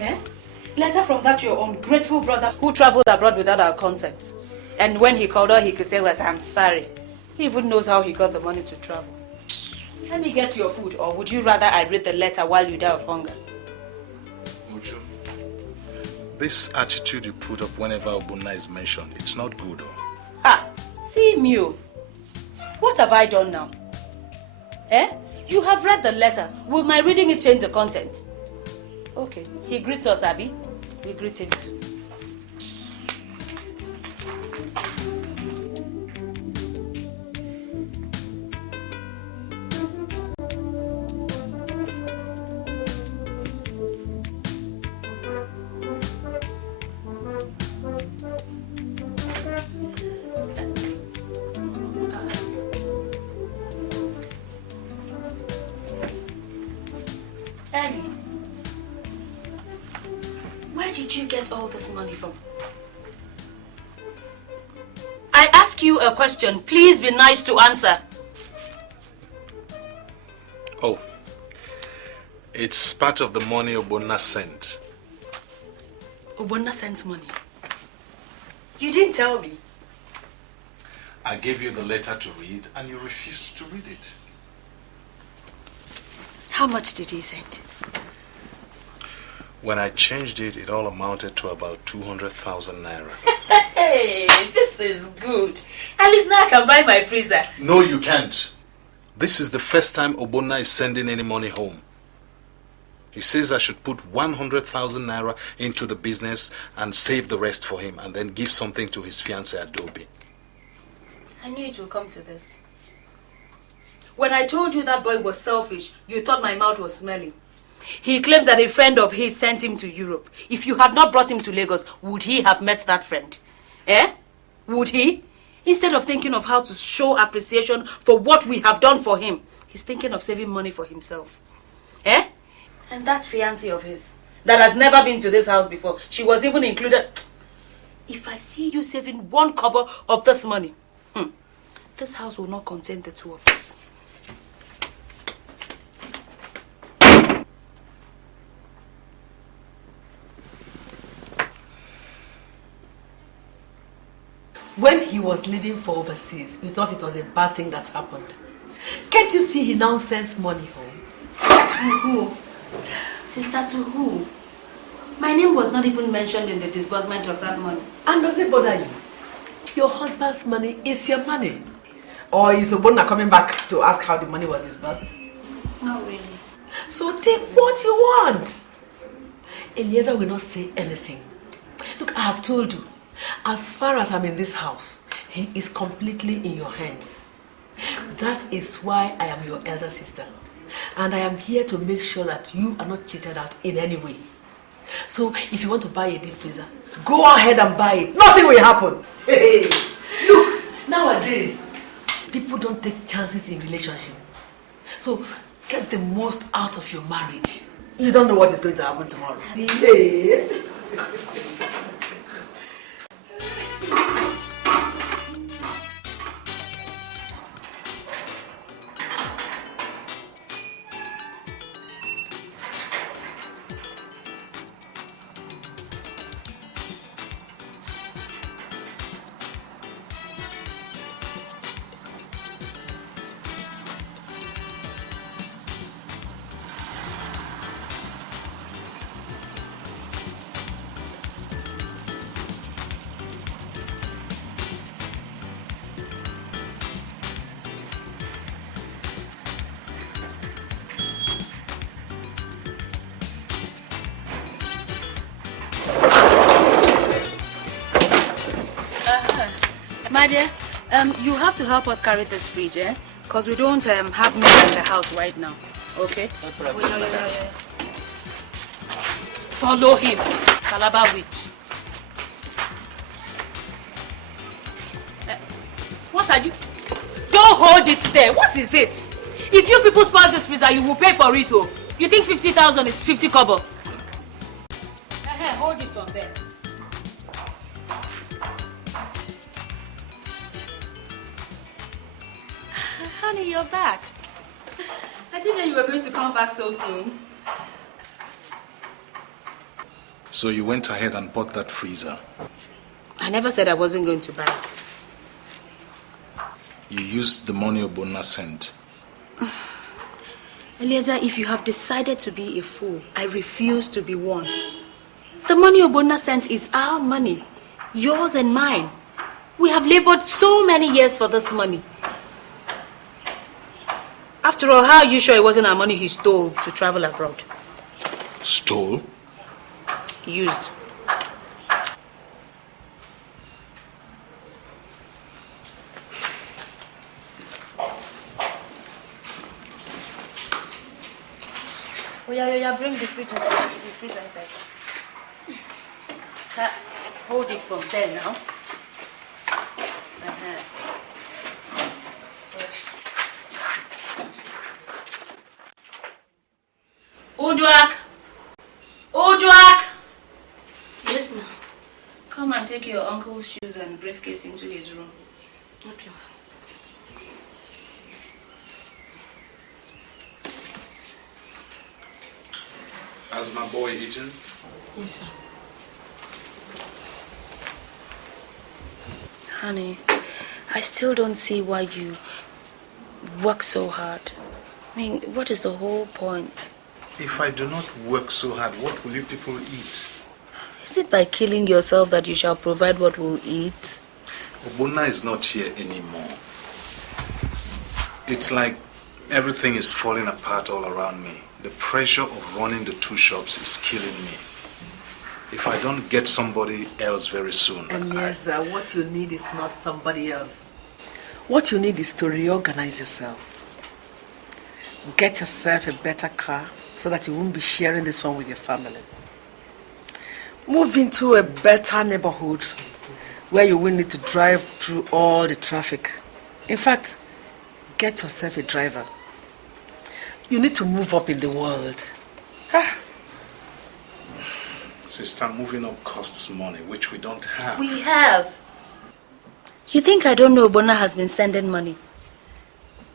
Eh? Letter from that your ungrateful brother who traveled abroad without our consent. And when he called, all he could say was, I'm sorry. He even knows how he got the money to travel. Let me get your food, or would you rather I read the letter while you die of hunger? Uju, this attitude you put up whenever Obona is mentioned, it's not good. Ah, see me. What have I done now? Eh? You have read the letter. Will my reading it change the content? Okay, he greets us, Abby. We greet him too. Ellie, where did you get all this money from? I ask you a question. Please be nice to answer. Oh, it's part of the money Obona sent. Obona sends money. You didn't tell me. I gave you the letter to read and you refused to read it. How much did he send? When I changed it, it all amounted to about 200,000 naira. Hey, this is good. At least now I can buy my freezer. No, you can't. This is the first time Obona is sending any money home. He says I should put 100,000 naira into the business and save the rest for him and then give something to his fiancée Adobe. I knew it would come to this. When I told you that boy was selfish, you thought my mouth was smelling. He claims that a friend of his sent him to Europe. If you had not brought him to Lagos, would he have met that friend? Eh? Would he? Instead of thinking of how to show appreciation for what we have done for him, he's thinking of saving money for himself. Eh? And that fiancé of his, that has never been to this house before, she was even included. If I see you saving 1 kobo of this money, this house will not contain the two of us. When he was leaving for overseas, we thought it was a bad thing that happened. Can't you see he now sends money home? To who? Sister, to who? My name was not even mentioned in the disbursement of that money. And does it bother you? Your husband's money is your money. Or is Obona coming back to ask how the money was disbursed? Not really. So take what you want. Eliezer will not say anything. Look, I have told you, as far as I'm in this house, he is completely in your hands. That is why I am your elder sister. And I am here to make sure that you are not cheated out in any way. So if you want to buy a deep freezer, go ahead and buy it. Nothing will happen. Hey, look, nowadays, people don't take chances in relationship. So get the most out of your marriage. You don't know what is going to happen tomorrow. Hey. My dear, you have to help us carry this fridge, eh? Because we don't have milk in the house right now. Okay? No problem. Yeah. Follow him, Calabar witch. What are you? Don't hold it there. What is it? If you people spoil this freezer, you will pay for it. Oh. You think 50,000 is 50 kobo? Hold it from there. Honey, you're back. I didn't know you were going to come back so soon. So you went ahead and bought that freezer? I never said I wasn't going to buy it. You used the money Obona sent. Eliezer, if you have decided to be a fool, I refuse to be one. The money Obona sent is our money. Yours and mine. We have labored so many years for this money. After all, how are you sure it wasn't our money he stole to travel abroad? Stole? Used. Oh yeah, bring the fridge inside. The freezer inside. Hold it from there now. Odoputa! Yes, ma'am. Come and take your uncle's shoes and briefcase into his room. Okay. Has my boy eaten? Yes, sir. Honey, I still don't see why you work so hard. I mean, what is the whole point? If I do not work so hard, what will you people eat? Is it by killing yourself that you shall provide what we'll eat? Obona is not here anymore. It's like everything is falling apart all around me. The pressure of running the two shops is killing me. If I don't get somebody else very soon... And yes, what you need is not somebody else. What you need is to reorganize yourself. Get yourself a better car so that you won't be sharing this one with your family. Move into a better neighborhood where you won't need to drive through all the traffic. In fact, get yourself a driver. You need to move up in the world. Sister, moving up costs money, which we don't have. We have. You think I don't know Obona has been sending money?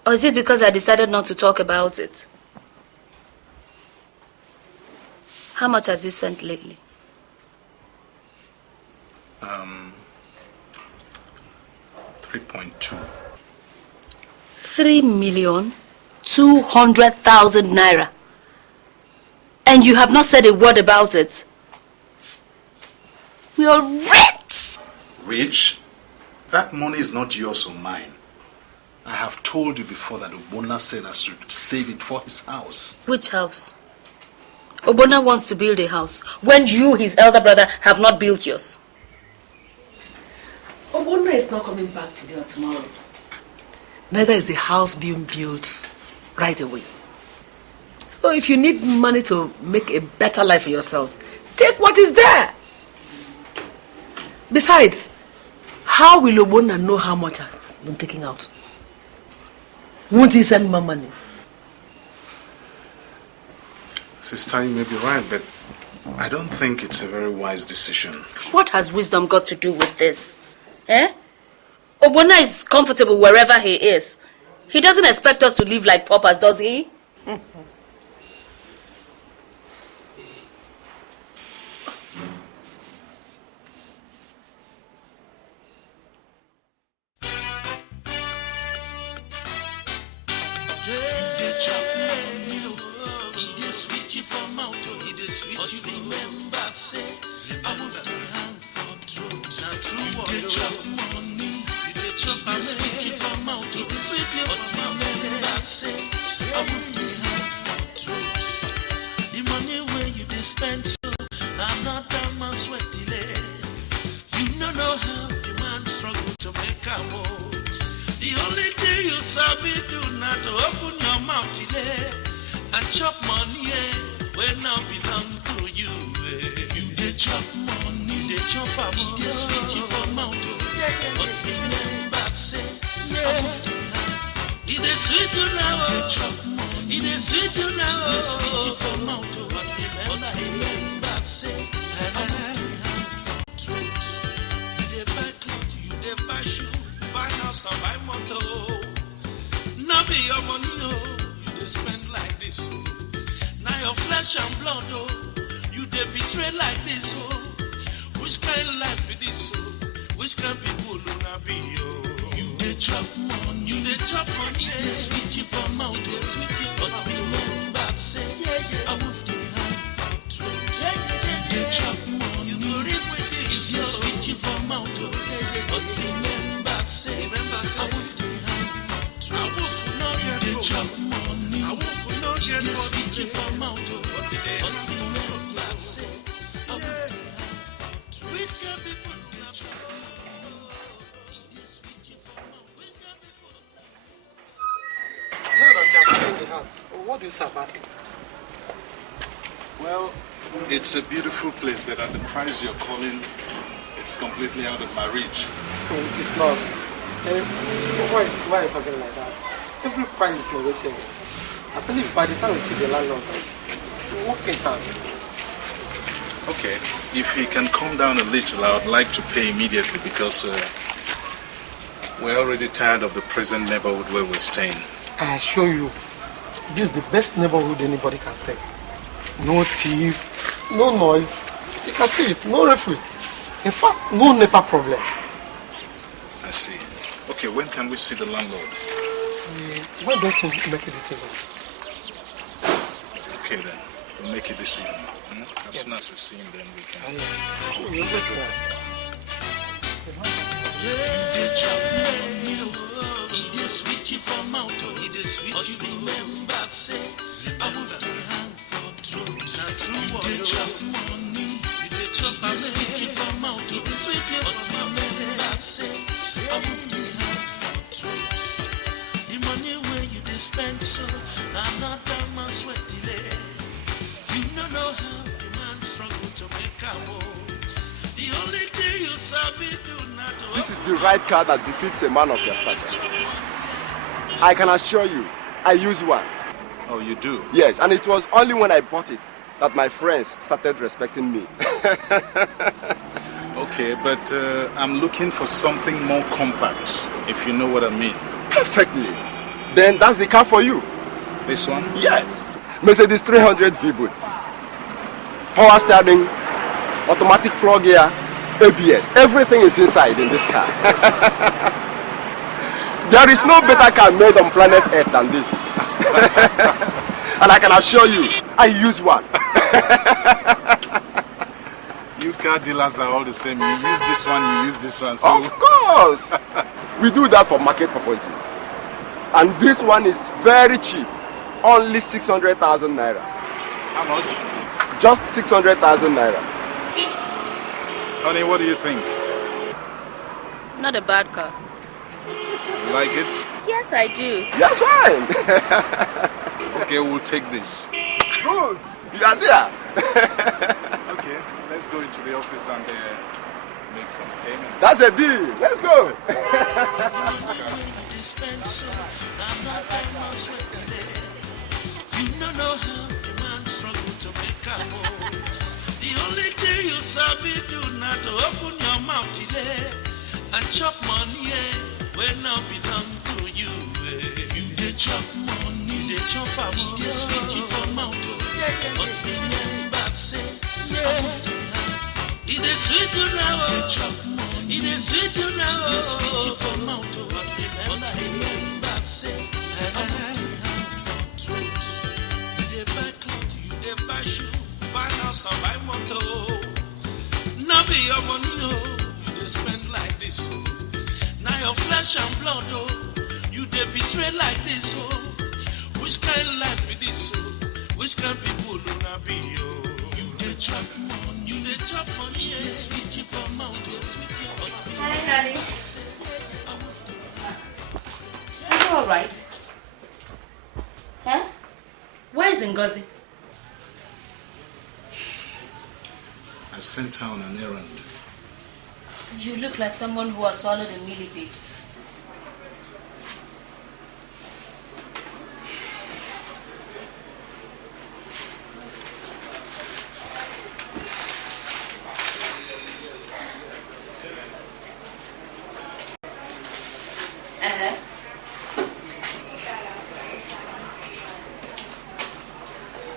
Or is it because I decided not to talk about it? How much has he sent lately? 3.2. 3,200,000 naira. And you have not said a word about it. We are rich! Rich? That money is not yours or mine. I have told you before that Obona said I should save it for his house. Which house? Obona wants to build a house when you, his elder brother, have not built yours. Obona is not coming back today or tomorrow. Neither is the house being built right away. So if you need money to make a better life for yourself, take what is there. Besides, how will Obona know how much has been taken out? Won't he send more money? Sister, you may be right, but I don't think it's a very wise decision. What has wisdom got to do with this? Obona is comfortable wherever he is. He doesn't expect us to live like paupers, does he? I'm not that man sweaty. You don't know how the man struggle to make am. The only thing you sabi do not to open your mouth today and chop money when now belong to you. You dey chop money, they chop am, they switch you for mouth. But remember say, it is sweet you now. It is sweet you now. They switch you for mouth. But remember say, truth. You dey buy clothes, you dey buy shoe, buy house and buy motor. Now be your money, you dey spend like this. Now your flesh and blood, you dey betray like this. Which kind of life be this? Which kind of people do not be? You dey chop money, you dey chop money. They switch you for mouth, they switch you for mouth. Remember say, I move the hand for truth. You dey chop money, you go reap with this. You switch you for mouth, but remember say, I move the hand for truth. You dey chop money, you dey switch you for mouth, but remember say, I move the hand for truth. Which can be put in a chop? What do you say about it? Well, it's a beautiful place, but at the price you're calling, it's completely out of my reach. It is not. Why are you talking like that? Every price is negotiable. I believe by the time we see the landlord, we'll work things out. Okay, if he can calm down a little, I would like to pay immediately because we're already tired of the present neighborhood where we're staying. I assure you, this is the best neighborhood anybody can stay. No thief, no noise. You can see it, no referee. In fact, no NEPA problem. I see. Okay, when can we see the landlord? Why don't you make it this evening? Okay then, we'll make it this evening. As soon as we see him, then we can. Switch you for mouth, but remember say, I move the hand for truth. Now true, you dey chop money, you dey chop and switch you for mouth, but remember say, I move the hand for truth. The money where you dey spend so, I'm not that man sweat delay. You don't know how the man struggle to make a move. The only thing you sabi do not. This is the right car that befits a man of your stature. I can assure you, I use one. Oh, you do? Yes, and it was only when I bought it that my friends started respecting me. Okay, but I'm looking for something more compact, if you know what I mean. Perfectly. Then that's the car for you. This one? Yes. Mercedes 300 V-Boot. Power steering, automatic floor gear, ABS. Everything is inside in this car. There is no better car made on planet Earth than this. And I can assure you, I use one. You car dealers are all the same. You use this one, you use this one. So... Of course! We do that for market purposes. And this one is very cheap. Only 600,000 naira. How much? Just 600,000 naira. Honey, what do you think? Not a bad car. You like it? Yes, I do. That's fine. Okay, we'll take this. Good. You are there. Okay, let's go into the office and make some payment. That's a deal. Let's go. You don't know how the man struggle to make a move. The only thing you sabi do not to open your mouth today and chop money when now belong to you. You dey chop money, you dey chop am, they switch you for mouth. But remember say, I move the hand. It is sweet you now, you dey chop money. It is sweet you now, they switch you for mouth. But remember say, I move the hand for truth. You dey buy clothes, you dey buy shoe, buy house and buy motor. Now be your money, you dey spend like this. Now your flesh and blood, you dey betray like this. Which kind of life be this? Which kind of people do not be? You dey chop money, you dey chop money, they switch you for mouth, they switch you for mouth. Hi, honey. all right? Huh? Where is Ngozi? I sent her on an errand. You look like someone who has swallowed a millipede.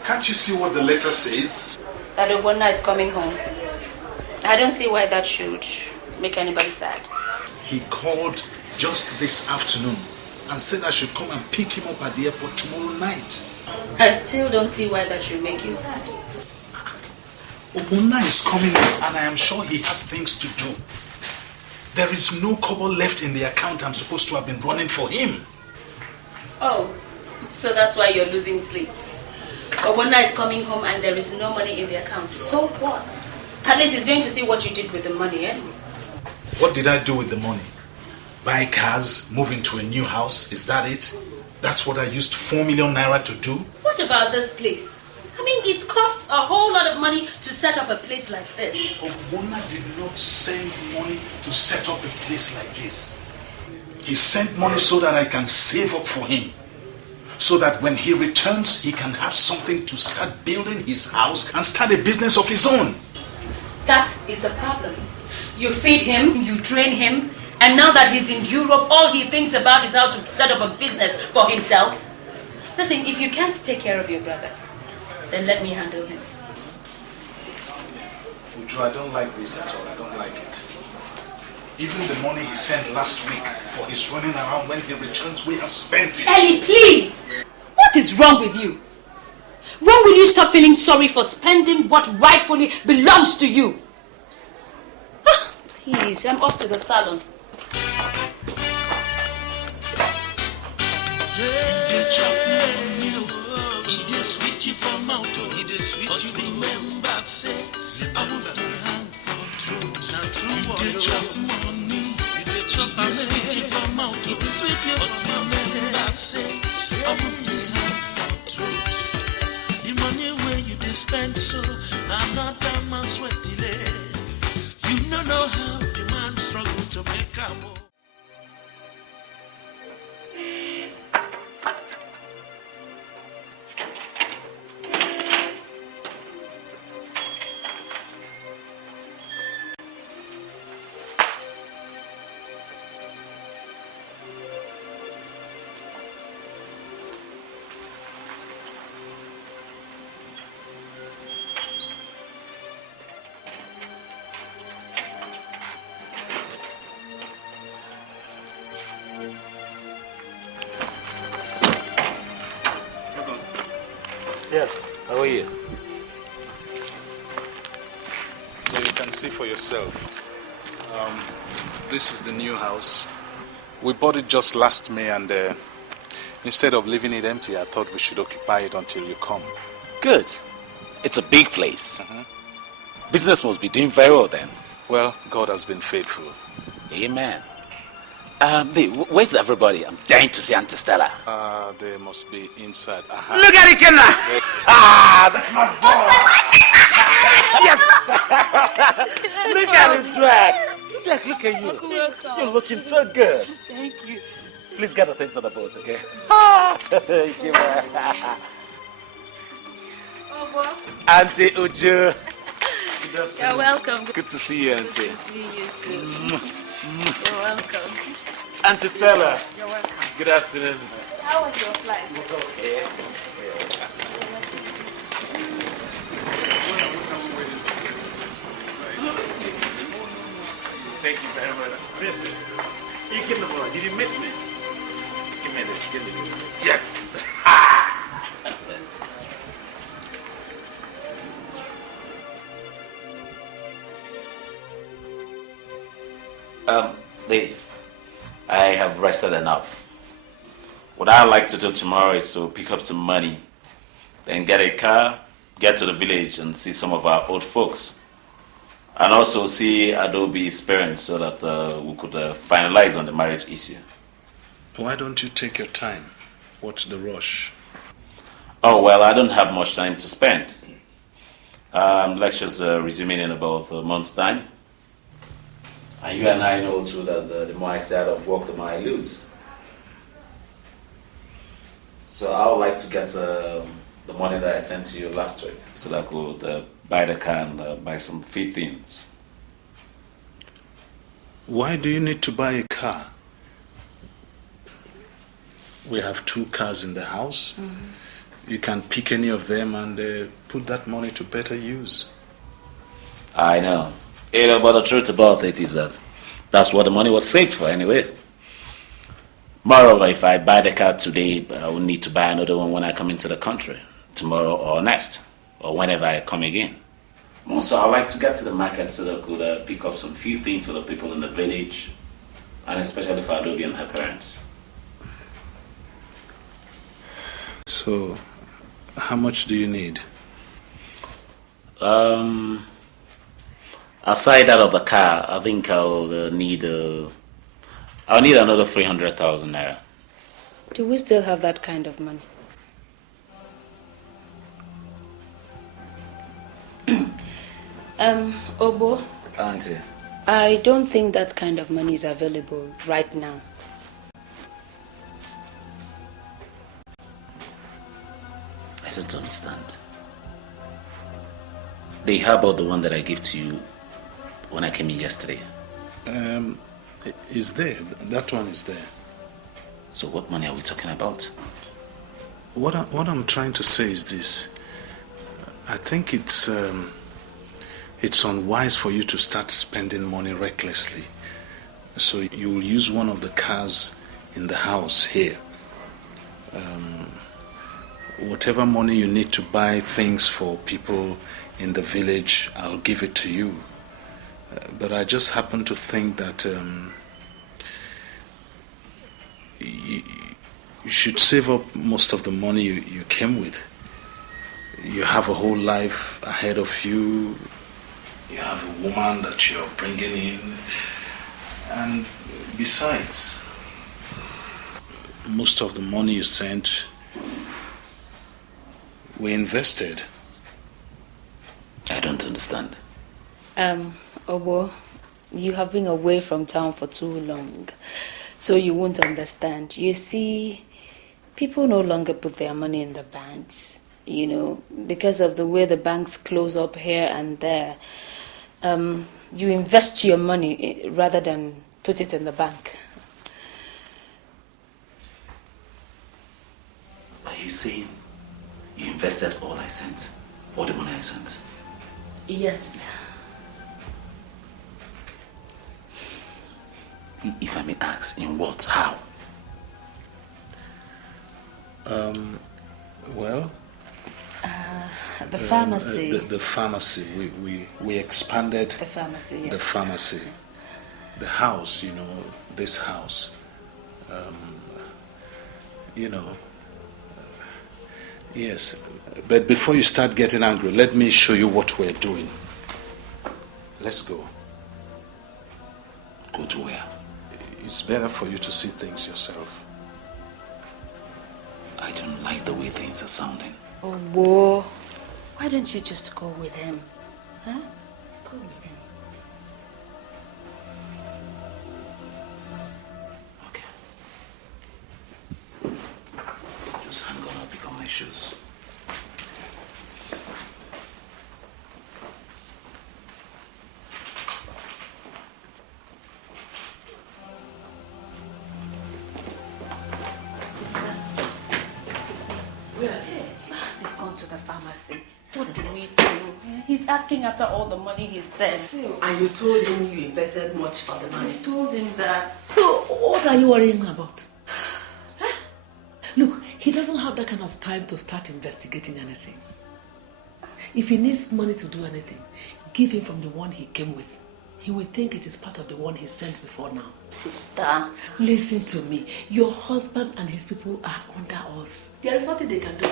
Can't you see what the letter says? That Obona is coming home. I don't see why that should make anybody sad. He called just this afternoon and said I should come and pick him up at the airport tomorrow night. I still don't see why that should make you sad. Obona is coming and I am sure he has things to do. There is no kobo left in the account I'm supposed to have been running for him. Oh, so that's why you're losing sleep. Obona is coming home and there is no money in the account. So what? At least he's going to see what you did with the money, eh? What did I do with the money? Buy cars, move into a new house, is that it? That's what I used 4 million naira to do? What about this place? I mean, it costs a whole lot of money to set up a place like this. Obona did not send money to set up a place like this. He sent money so that I can save up for him. So that when he returns, he can have something to start building his house and start a business of his own. That is the problem. You feed him, you train him, and now that he's in Europe, all he thinks about is how to set up a business for himself. Listen, if you can't take care of your brother, then let me handle him. Uche, I don't like this at all. I don't like it. Even the money he sent last week for his running around, when he returns, we have spent it. Ellie, please! What is wrong with you? When will you stop feeling sorry for spending what rightfully belongs to you? Please, I'm off to the salon. Spend so I'm not that man sweaty. You don't know how the man struggle to make a move. Yes, how are you? So you can see for yourself. This is the new house. We bought it just last May and instead of leaving it empty, I thought we should occupy it until you come. Good. It's a big place. Business must be doing very well then. Well, God has been faithful. Amen. Where's everybody? I'm dying to see Auntie Stella. They must be inside. Look at it, Kenna! That's my boy! Yes! Look at him, Zack! Look at you. You're looking so good. Thank you. Please get the things on the boat, okay? Thank you, man. Auntie Uche. You're welcome. Good to see you, Auntie. Good to see you too. You're welcome. Auntie Stella. You're welcome. Good afternoon. How was your flight? It's okay. Thank you very much. You give me one. Did you miss me? Give me this. Give me this. Yes. Babe, I have rested enough. What I'd like to do tomorrow is to pick up some money, then get a car, get to the village and see some of our old folks. And also see Adobe's parents so that we could finalize on the marriage issue. Why don't you take your time? What's the rush? Oh, well, I don't have much time to spend. Lectures resuming in about a month's time. And you and I know too that the more I stay out of work, the more I lose. So I would like to get the money that I sent to you last week so that I could buy the car and buy some few things. Why do you need to buy a car? We have 2 cars in the house. You can pick any of them and put that money to better use. I know. But the truth about it is that that's what the money was saved for anyway. Moreover, if I buy the car today, I will need to buy another one when I come into the country, tomorrow or next, or whenever I come again. Also, I'd like to get to the market so that I could pick up some few things for the people in the village, and especially for Adobe and her parents. So, how much do you need? Aside that of the car, I think I'll need another 300,000 naira. Do we still have that kind of money? Obo? Auntie. I don't think that kind of money is available right now. I don't understand. How about the one that I gave to you when I came in yesterday? Is there. That one is there. So what money are we talking about? What I'm trying to say is this. I think it's unwise for you to start spending money recklessly. So you will use one of the cars in the house here. Whatever money you need to buy things for people in the village, I'll give it to you. But I just happen to think that you should save up most of the money you came with. You have a whole life ahead of you. You have a woman that you're bringing in. And besides, most of the money you sent, we invested. I don't understand. Obo, you have been away from town for too long, so you won't understand. You see, people no longer put their money in the banks, because of the way the banks close up here and there. You invest your money rather than put it in the bank. Are you saying you invested all I sent? All the money I sent? Yes. If I may ask, in what? How? Well... the pharmacy. The pharmacy. We expanded... The pharmacy, yes. The pharmacy. The house, this house. Yes. But before you start getting angry, let me show you what we're doing. Let's go. Go to where? It's better for you to see things yourself. I don't like the way things are sounding. Oh, boy. Why don't you just go with him? Huh? Go with him. Okay. Just hang on, I'll pick up my shoes. They've gone to the pharmacy. What do we do? He's asking after all the money he sent. And you told him you invested much for the money. I told him that. So, what are you worrying about? Look, he doesn't have that kind of time to start investigating anything. If he needs money to do anything, give him from the one he came with. He will think it is part of the one he sent before now. Sister. Listen to me. Your husband and his people are under us. There is nothing they can do.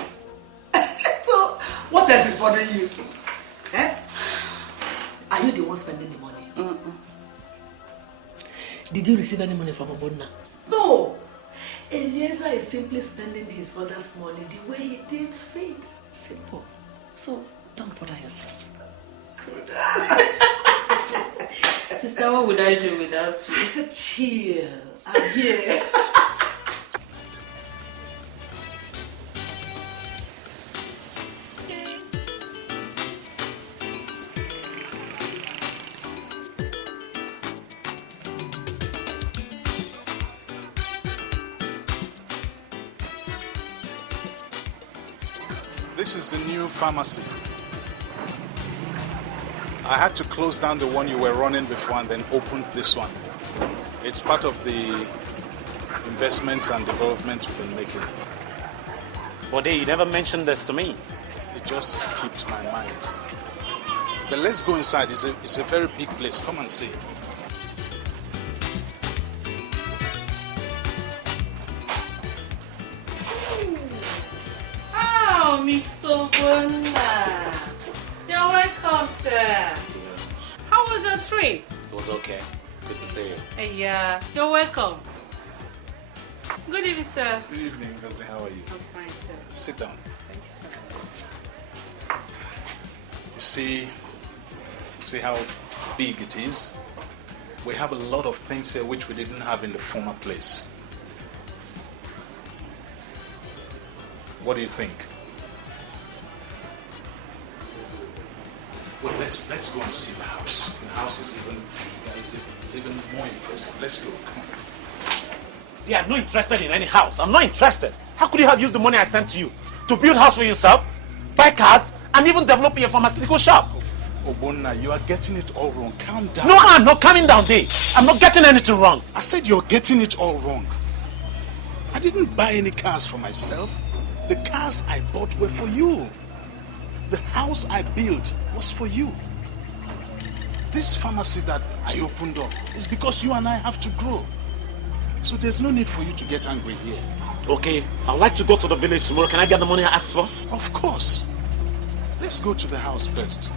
So, what else is bothering you? Eh? Are you the one spending the money? Mm-mm. Did you receive any money from Obona? No. Eliezer is simply spending his brother's money the way he deems fit. Simple. So, don't bother yourself. Good. Sister, what would I do without you? I said, chill. I'm here. This is the new pharmacy. I had to close down the one you were running before and then opened this one. It's part of the investments and development we've been making. Bode, you never mentioned this to me. It just skipped my mind. But let's go inside. It's a very big place. Come and see. Oh, Mr. Obona. You're welcome, sir. How was your trip? It was okay. Good to see you. Yeah, you're welcome. Good evening, sir. Good evening, Ngozi. How are you? I'm fine, sir. Sit down. Thank you, sir. You see how big it is? We have a lot of things here which we didn't have in the former place. What do you think? Well, let's go and see the house. The house is even bigger, it's even more impressive. Let's go. Come on. They are not interested in any house. I'm not interested. How could you have used the money I sent to you to build a house for yourself, buy cars, and even develop your pharmaceutical shop? Obona, you are getting it all wrong. Calm down. No, I'm not calming down, Dave. I'm not getting anything wrong. I said you're getting it all wrong. I didn't buy any cars for myself. The cars I bought were for you. The house I built was for you. This pharmacy that I opened up is because you and I have to grow. So there's no need for you to get angry here. Okay, I'd like to go to the village tomorrow. Can I get the money I asked for? Of course. Let's go to the house first.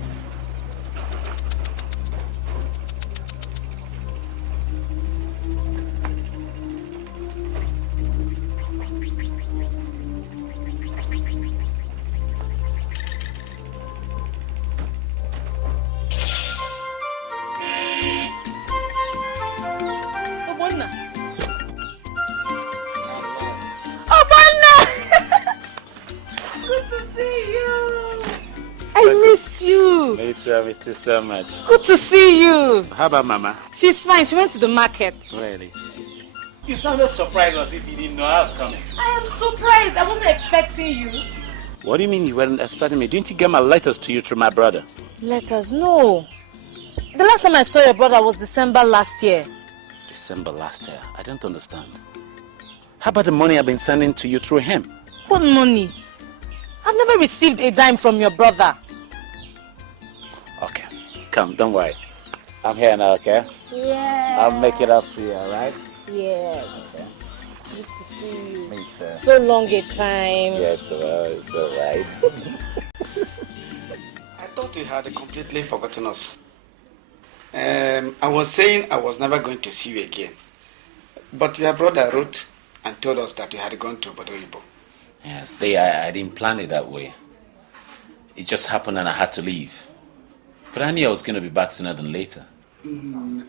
I missed you so much. Good to see you. How about Mama? She's fine. She went to the market. Really? You sounded surprised as if you didn't know I was coming. I am surprised. I wasn't expecting you. What do you mean you weren't expecting me? Didn't you get my letters to you through my brother? Letters? No. The last time I saw your brother was December last year. December last year? I don't understand. How about the money I've been sending to you through him? What money? I've never received a dime from your brother. Okay, come, don't worry. I'm here now, okay? Yeah. I'll make it up to you, alright? Yeah. Okay. Good to see you. Me too. So long a time. Yeah, it's alright. I thought you had completely forgotten us. I was saying I was never going to see you again. But your brother wrote and told us that you had gone to Bodoibo. Yes, I didn't plan it that way. It just happened and I had to leave. But I knew I was going to be back sooner than later.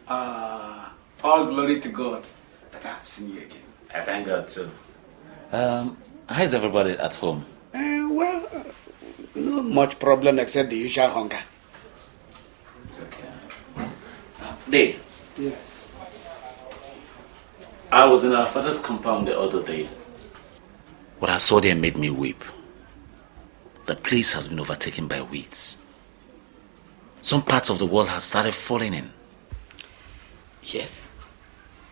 All glory to God that I have seen you again. I thank God too. How's everybody at home? No much problem except the usual hunger. It's okay. Dave. Yes. I was in our father's compound the other day. What I saw there made me weep. The place has been overtaken by weeds. Some parts of the world have started falling in. Yes.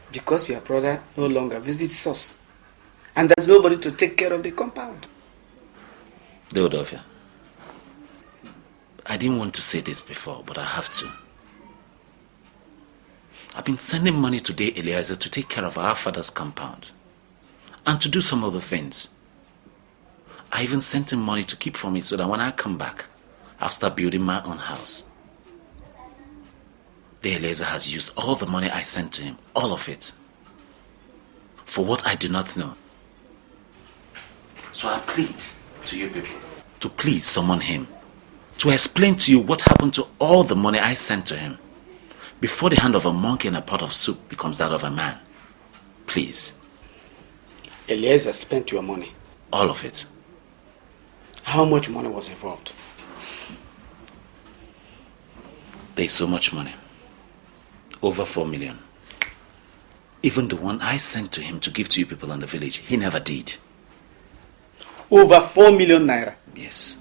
Because your brother no longer visits us. And there's nobody to take care of the compound. Deodofia, I didn't want to say this before, but I have to. I've been sending money today, Eliezer, to take care of our father's compound. And to do some other things. I even sent him money to keep for me so that when I come back, I'll start building my own house. The Eliezer has used all the money I sent to him, all of it, for what I do not know. So I plead to you people to please summon him, to explain to you what happened to all the money I sent to him before the hand of a monkey in a pot of soup becomes that of a man. Please. Eliezer spent your money. All of it. How much money was involved? There's so much money. Over 4 million. Even the one I sent to him to give to you people in the village, he never did. Over 4 million naira? Yes.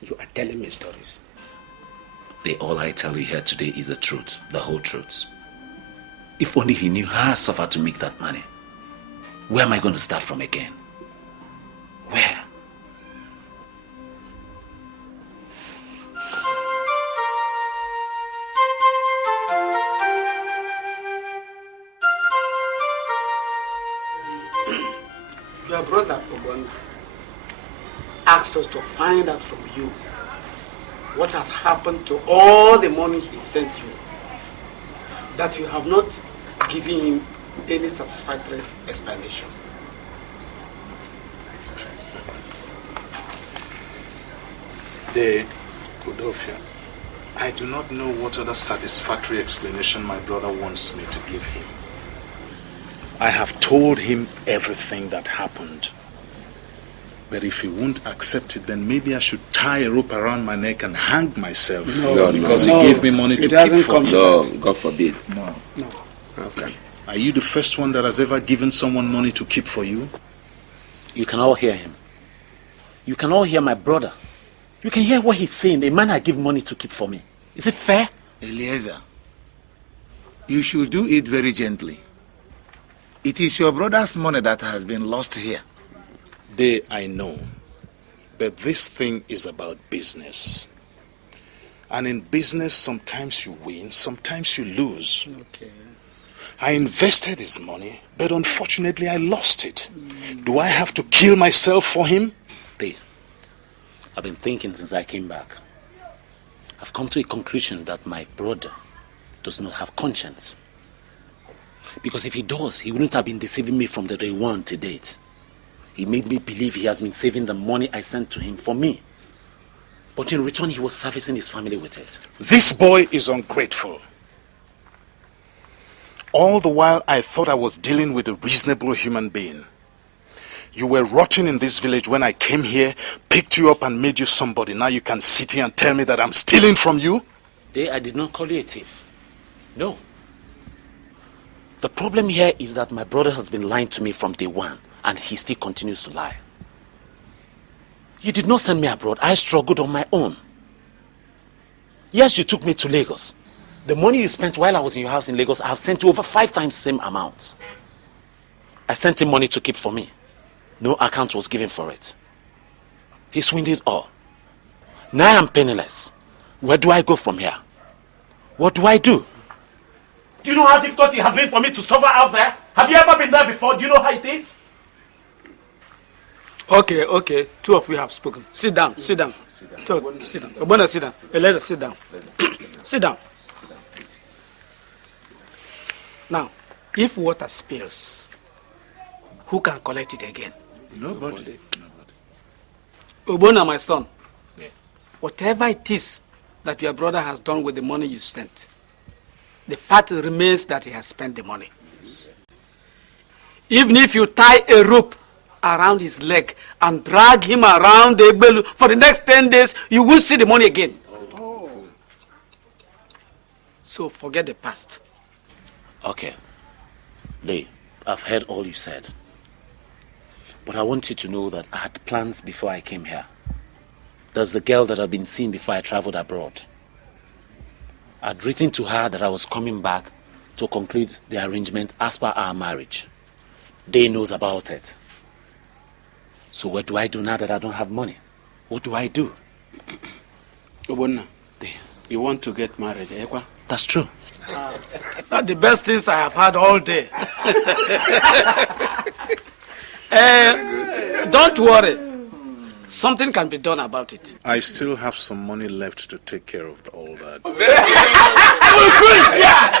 You are telling me stories. All I tell you here today is the truth, the whole truth. If only he knew how I suffered to make that money. Where am I going to start from again? Where? Your brother Obona asked us to find out from you what has happened to all the money he sent you, that you have not given him any satisfactory explanation. Udofia, I do not know what other satisfactory explanation my brother wants me to give him. I have told him everything that happened. But if he won't accept it, then maybe I should tie a rope around my neck and hang myself. Because he gave me money to keep for me. No, God forbid. No. Okay. Are you the first one that has ever given someone money to keep for you? You can all hear him. You can all hear my brother. You can hear what he's saying. A man I give money to keep for me. Is it fair? Eliezer, you should do it very gently. It is your brother's money that has been lost here. I know. But this thing is about business. And in business, sometimes you win, sometimes you lose. Okay. I invested his money, but unfortunately I lost it. Do I have to kill myself for him? I've been thinking since I came back. I've come to a conclusion that my brother does not have conscience. Because if he does, he wouldn't have been deceiving me from the day one to date. He made me believe he has been saving the money I sent to him for me. But in return, he was servicing his family with it. This boy is ungrateful. All the while, I thought I was dealing with a reasonable human being. You were rotting in this village when I came here, picked you up and made you somebody. Now you can sit here and tell me that I'm stealing from you? I did not call you a thief. No. The problem here is that my brother has been lying to me from day one, and he still continues to lie. You did not send me abroad. I struggled on my own. Yes, you took me to Lagos. The money you spent while I was in your house in Lagos, I have sent you over 5 times the same amount. I sent him money to keep for me. No account was given for it. He swindled all. Now I'm penniless. Where do I go from here? What do I do? Do you know how difficult it has been for me to suffer out there? Have you ever been there before? Do you know how it is? Okay. 2 of you have spoken. Sit down. Sit down. Obona, sit down. Eliezer, sit down. Sit down. Now, if water spills, who can collect it again? Nobody. Obona, my son, whatever it is that your brother has done with the money you sent, the fact remains that he has spent the money. Even if you tie a rope around his leg and drag him around the Egbelu for the next 10 days, you will see the money again. So forget the past. Okay. I've heard all you said. But I want you to know that I had plans before I came here. There's a girl that I've been seeing before I traveled abroad. I'd written to her that I was coming back to conclude the arrangement as per our marriage. They knows about it. So what do I do now that I don't have money? What do I do? Obona, you want to get married, eh? That's true. That's the best things I have had all day. Don't worry. Something can be done about it. I still have some money left to take care of all that. Yeah!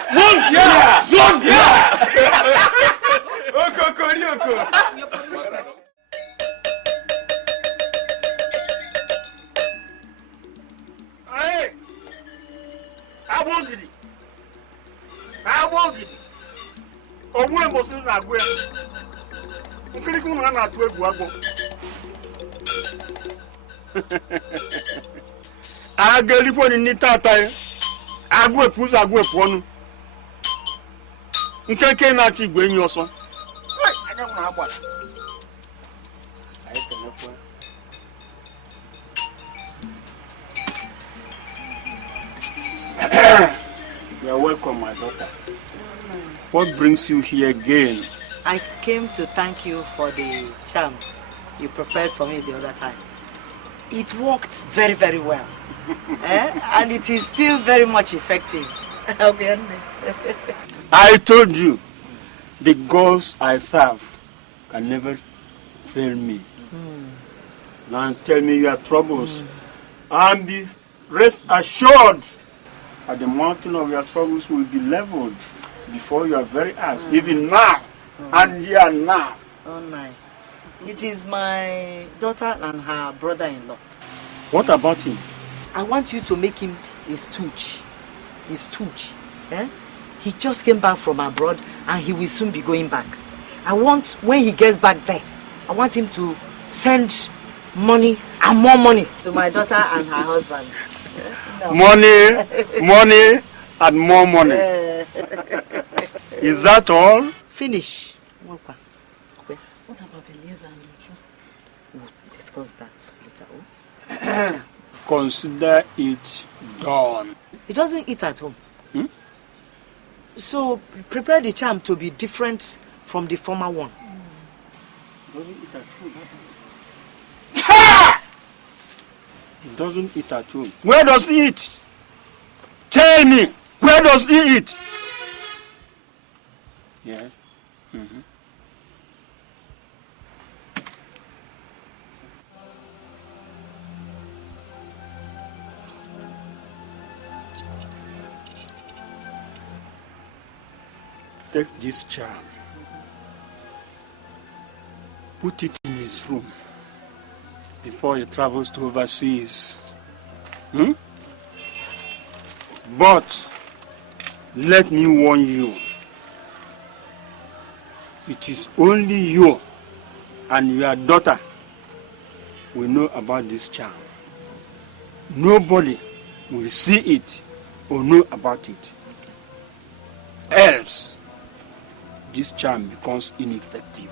Ageliponi ni tata agwe puzu agwe ponu nkeke na ti gbe yin osan aga mu agba ayi kenefo You are welcome, my daughter. What brings you here again? I came to thank you for the charm you prepared for me the other time. It worked very, very well. And it is still very much effective. I told you, the gods I serve can never fail me. Now tell me your troubles and be rest assured that the mountain of your troubles will be leveled before your very eyes, even now and here now. Oh, no. It is my daughter and her brother-in-law. What about him? I want you to make him a stooge. A stooge. He just came back from abroad and he will soon be going back. I want, when he gets back there, I want him to send money and more money to my daughter and her husband. Money and more money. Is that all? Finish. What about Elias and Uche? We'll discuss that later. Consider it done. He doesn't eat at home. So prepare the charm to be different from the former one. Doesn't eat at home. He doesn't eat at home. Where does he eat? Tell me, where does he eat? Yes. Take this charm. Put it in his room before he travels to overseas. But let me warn you. It is only you and your daughter will know about this charm. Nobody will see it or know about it. Else, this charm becomes ineffective.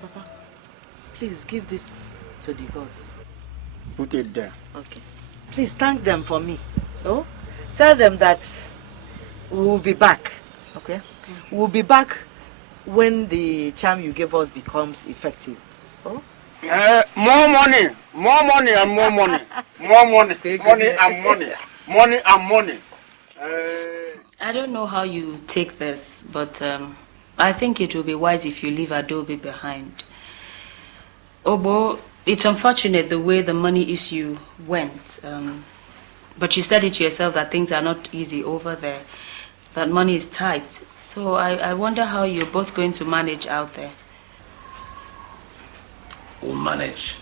Papa, please give this to the gods. Put it there. Okay. Please thank them for me. Oh? Tell them that we will be back. Okay? We will be back when the charm you gave us becomes effective. Oh? More money and more money. More money, money and money. Money and money. I don't know how you take this, but I think it will be wise if you leave Adobe behind. Obo, it's unfortunate the way the money issue went. But you said it yourself that things are not easy over there, that money is tight. So I wonder how you're both going to manage out there. We'll manage.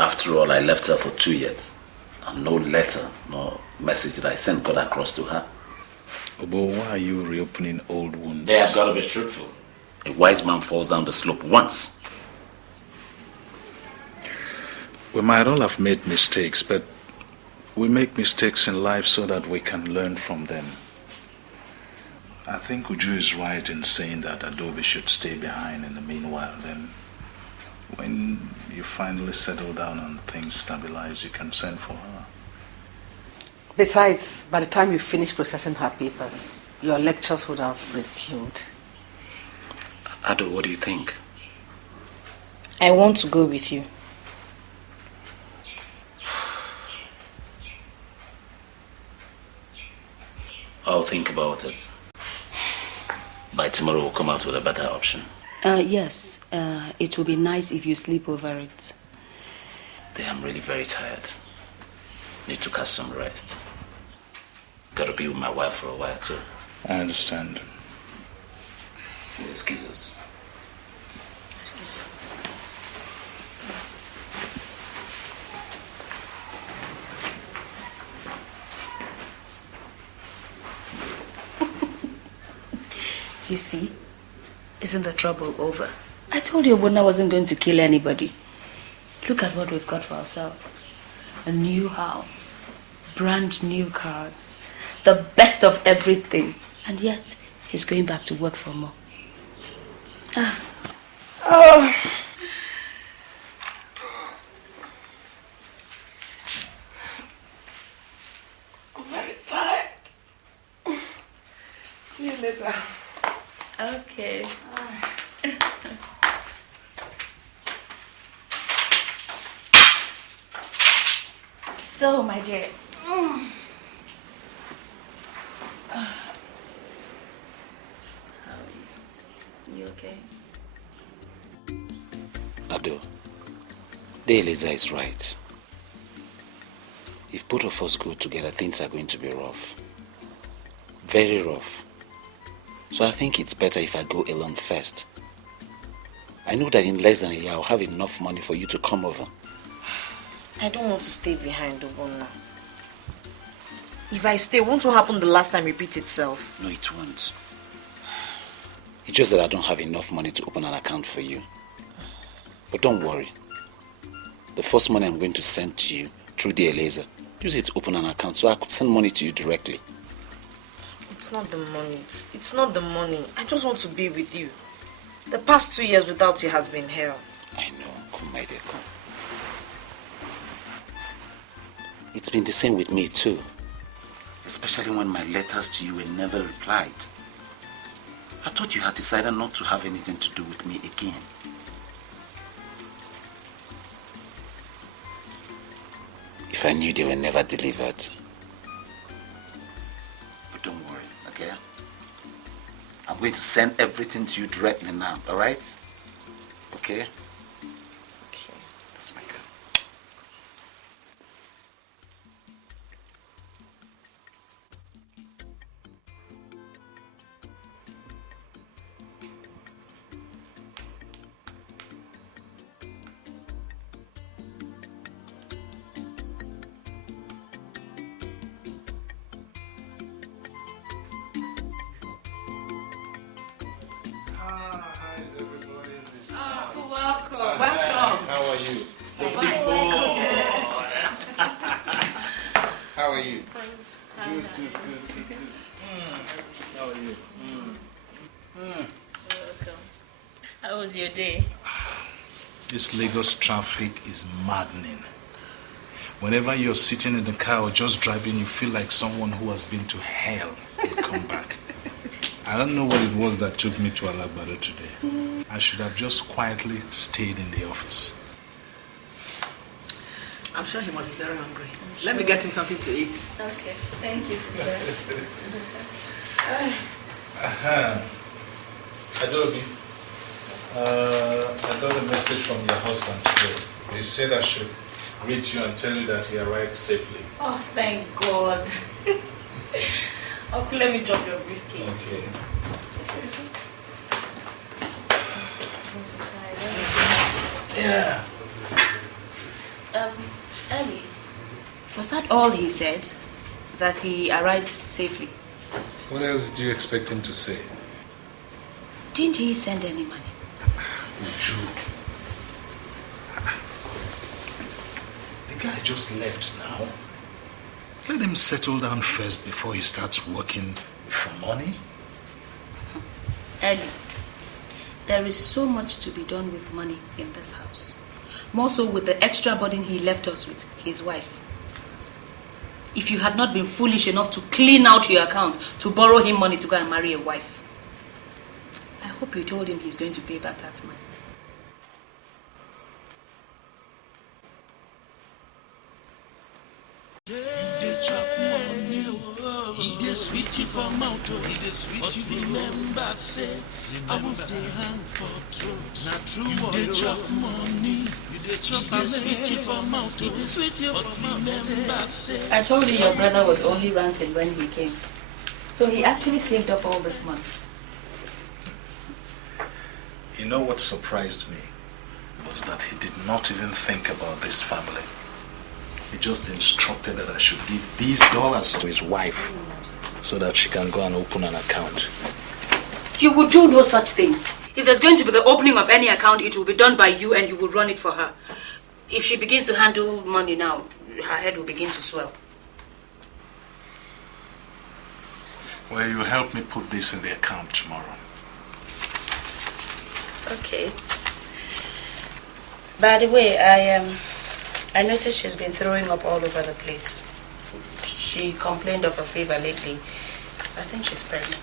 After all, I left her for 2 years. And no letter, no message that I sent got across to her. Obo, why are you reopening old wounds? They have got to be truthful. A wise man falls down the slope once. We might all have made mistakes, but we make mistakes in life so that we can learn from them. I think Uju is right in saying that Adobe should stay behind in the meanwhile. Then when you finally settle down and things stabilize, you can send for her. Besides, by the time you finish processing her papers, your lectures would have resumed. Ado, what do you think? I want to go with you. I'll think about it. By tomorrow, we'll come out with a better option. Yes. It will be nice if you sleep over it. I'm really very tired. Need to catch some rest. Gotta be with my wife for a while, too. I understand. Excuse us. Excuse. You see? Isn't the trouble over? I told you Obona wasn't going to kill anybody. Look at what we've got for ourselves. A new house, brand new cars, the best of everything. And yet, he's going back to work for more. Ah. Oh. I'm very tired. See you later. Okay. So, my dear. How are you? You okay? Ado, Eliza is right. If both of us go together, things are going to be rough. Very rough. So I think it's better if I go alone first. I know that in less than a year I'll have enough money for you to come over. I don't want to stay behind, Obona. If I stay, won't what happened the last time repeat itself? No, it won't. It's just that I don't have enough money to open an account for you. But don't worry. The first money I'm going to send to you through the Eliza, use it to open an account so I could send money to you directly. It's not the money. It's not the money. I just want to be with you. The past 2 years without you has been hell. I know. Come, my dear, come. It's been the same with me too. Especially when my letters to you were never replied. I thought you had decided not to have anything to do with me again. If I knew they were never delivered. But don't worry, okay? I'm going to send everything to you directly now, alright? Okay? Okay, that's my girl. How was your day? This Lagos traffic is maddening. Whenever you're sitting in the car or just driving, you feel like someone who has been to hell will come back. I don't know what it was that took me to Alagbado today. I should have just quietly stayed in the office. I'm sure he must be very hungry. Let me get him something to eat. Okay, thank you, sister. Adobe, I got a message from your husband today. He said I should greet you and tell you that he arrived safely. Oh, thank God. Okay, let me drop your briefcase. Okay. Yeah. Ellie, was that all he said? That he arrived safely? What else do you expect him to say? Didn't he send any money? Uche. The guy just left now. Let him settle down first before he starts working for money. Ellie, there is so much to be done with money in this house. More so with the extra burden he left us with, his wife. If you had not been foolish enough to clean out your account to borrow him money to go and marry a wife, I hope you told him he's going to pay back that money. He dey sweet you for mouth, he dey sweet you. Remember, say, I will dey hang for throat. Not true, you dey chop money, you dey chop. He dey sweet you for mouth, he dey sweet you for mouth. Remember, say, I told you your brother was only ranting when he came. So he actually saved up all this money. You know what surprised me? Was that he did not even think about this family. He just instructed that I should give these dollars to his wife so that she can go and open an account. You would do no such thing. If there's going to be the opening of any account, it will be done by you and you will run it for her. If she begins to handle money now, her head will begin to swell. Well, you help me put this in the account tomorrow. Okay. By the way, I noticed she's been throwing up all over the place. She complained of a fever lately. I think she's pregnant.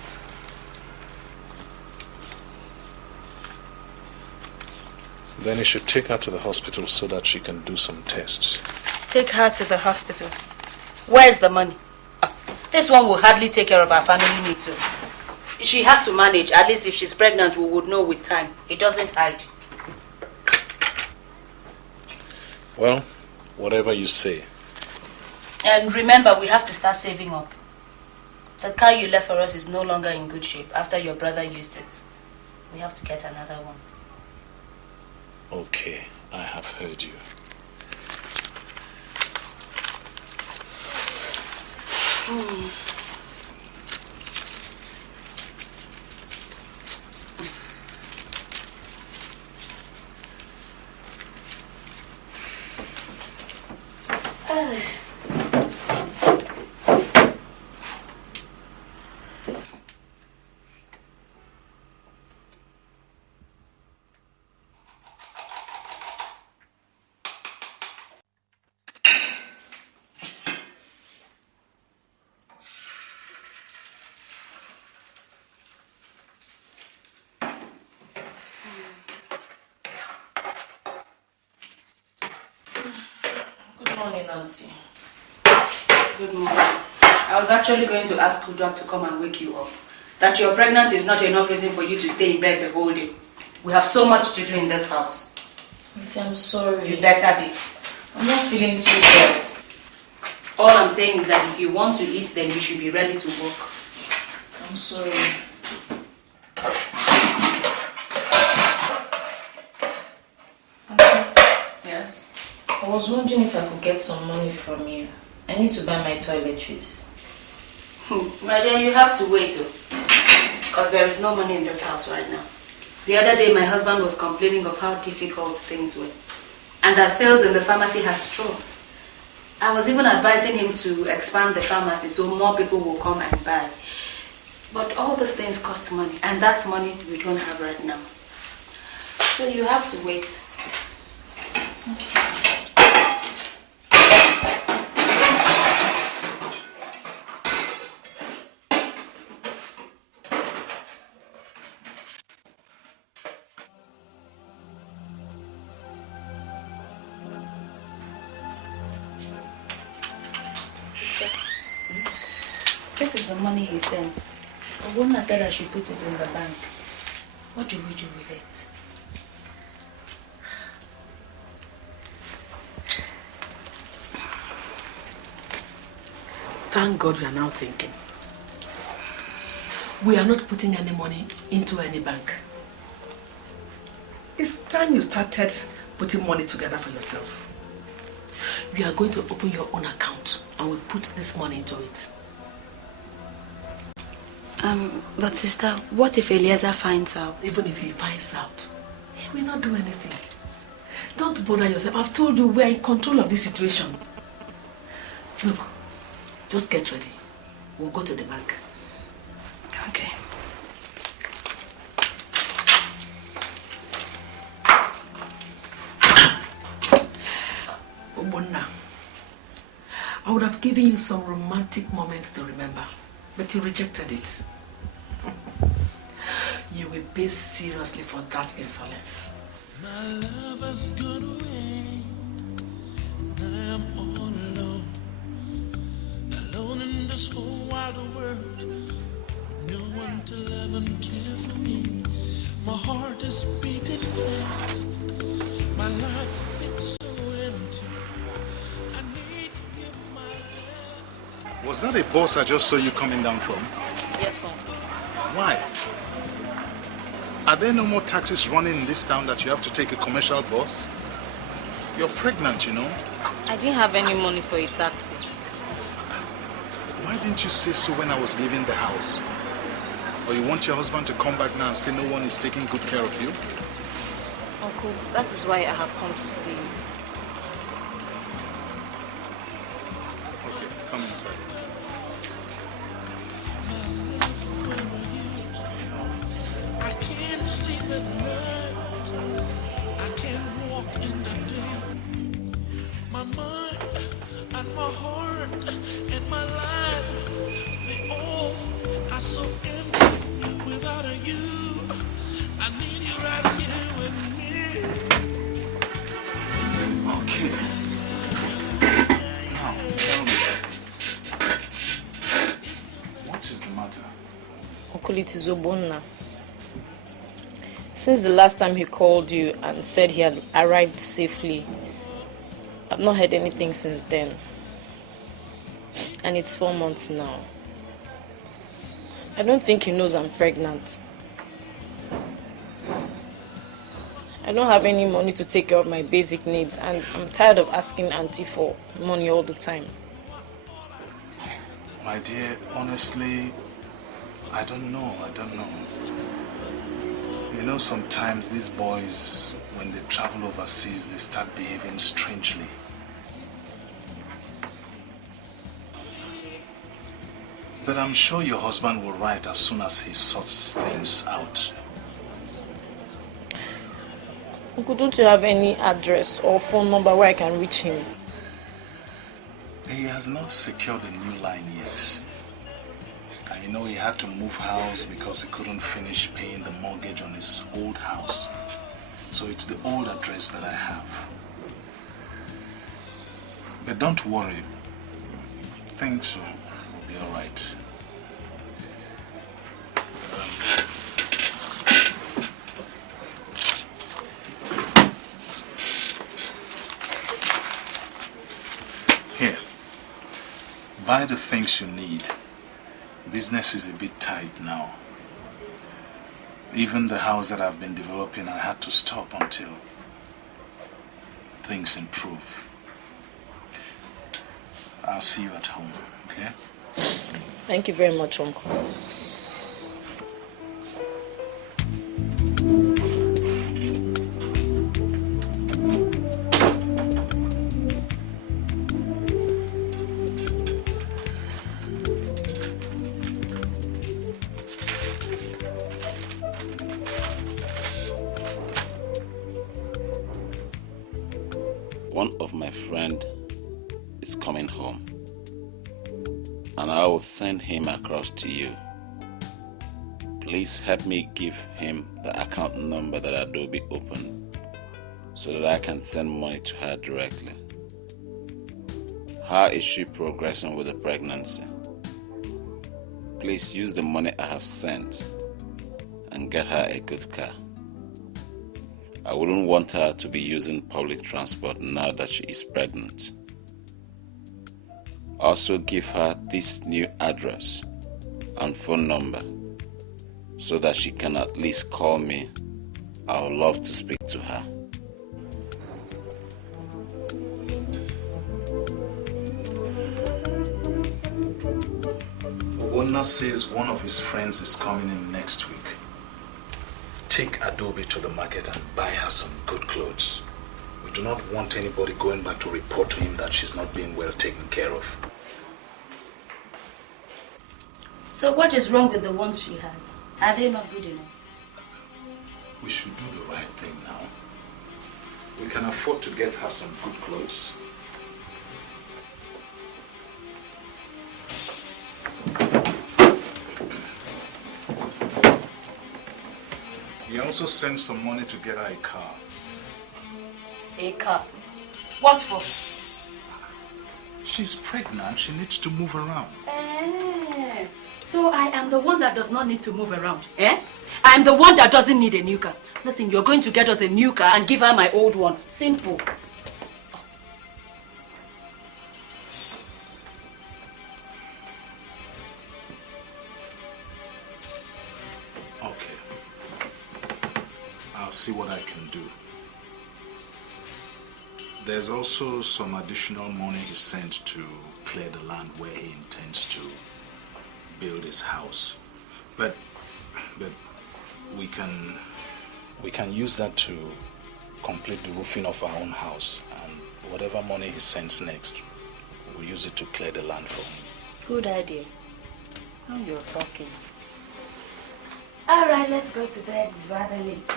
Then you should take her to the hospital so that she can do some tests. Take her to the hospital. Where's the money? This one will hardly take care of our family needs. She has to manage. At least if she's pregnant, we would know with time. It doesn't hide. Well, whatever you say. And remember, we have to start saving up. The car you left for us is no longer in good shape after your brother used it. We have to get another one. Okay, I have heard you. Good morning, Nancy. Good morning. I was actually going to ask Kudrak to come and wake you up. That you're pregnant is not enough reason for you to stay in bed the whole day. We have so much to do in this house. Auntie, I'm sorry. You better be. I'm not feeling too well. All I'm saying is that if you want to eat, then you should be ready to work. I'm sorry. Yes? I was wondering if I could get some money from you. I need to buy my toiletries. My dear, you have to wait, because there is no money in this house right now. The other day, my husband was complaining of how difficult things were, and that sales in the pharmacy has dropped. I was even advising him to expand the pharmacy so more people will come and buy. But all these things cost money, and that money we don't have right now. So you have to wait. This is the money he sent. Obona said I should put it in the bank. What do we do with it? Thank God we are now thinking. We are not putting any money into any bank. It's time you started putting money together for yourself. You are going to open your own account and we'll put this money into it. But sister, what if Eliezer finds out? Even if he finds out, he will not do anything. Don't bother yourself. I've told you we are in control of this situation. Look, just get ready. We'll go to the bank. Okay. Obona, I would have given you some romantic moments to remember, but you rejected it. You will pay seriously for that insolence. My love has gone away, and I'm all alone. Alone in this whole wide world, with no one to love and care for me. My heart is beating fast, my life feels so empty. I need you, my love. Was that a bus I just saw you coming down from? Yes, sir. Why? Are there no more taxis running in this town that you have to take a commercial bus? You're pregnant, you know. I didn't have any money for a taxi. Why didn't you say so when I was leaving the house? Or you want your husband to come back now and say no one is taking good care of you? Uncle, that is why I have come to see you. Okay, come inside. I can't sleep at night. I can't walk in the day. My mind and my heart and my life, they all are so empty without you. I need you right here with me. Okay. Now, tell me. What is the matter? Uncle, it is Obona. Since the last time he called you and said he had arrived safely, I've not heard anything since then. And it's 4 months now. I don't think he knows I'm pregnant. I don't have any money to take care of my basic needs, and I'm tired of asking Auntie for money all the time. My dear, honestly, I don't know. You know, sometimes these boys, when they travel overseas, they start behaving strangely. But I'm sure your husband will write as soon as he sorts things out. Uncle, don't you have any address or phone number where I can reach him? He has not secured a new line yet. And you know, he had to move house because he couldn't finish paying the mortgage on his old house. So it's the old address that I have. But don't worry. Things will be all right. Here. Buy the things you need. Business is a bit tight now. Even the house that I've been developing, I had to stop until things improve. I'll see you at home, okay? Thank you very much, Uncle. One of my friend is coming home, and I will send him across to you. Please help me give him the account number that Adobe opened so that I can send money to her directly. How is she progressing with the pregnancy? Please use the money I have sent and get her a good car. I wouldn't want her to be using public transport now that she is pregnant. Also give her this new address and phone number so that she can at least call me. I would love to speak to her. Obona says one of his friends is coming in next week. Take Adobe to the market and buy her some good clothes. We do not want anybody going back to report to him that she's not being well taken care of. So what is wrong with the ones she has? Are they not good enough? We should do the right thing now. We can afford to get her some good clothes. He also sent some money to get her a car. A car? What for? She's pregnant. She needs to move around. So I am the one that does not need to move around, eh? I am the one that doesn't need a new car. Listen, you're going to get us a new car and give her my old one. Simple. Okay. I'll see what I can do. There's also some additional money he sent to clear the land where he intends to build his house. But But we can use that to complete the roofing of our own house, and whatever money he sends next, we'll use it to clear the land for him. Good idea. Now you're talking. All right, let's go to bed. It's rather late.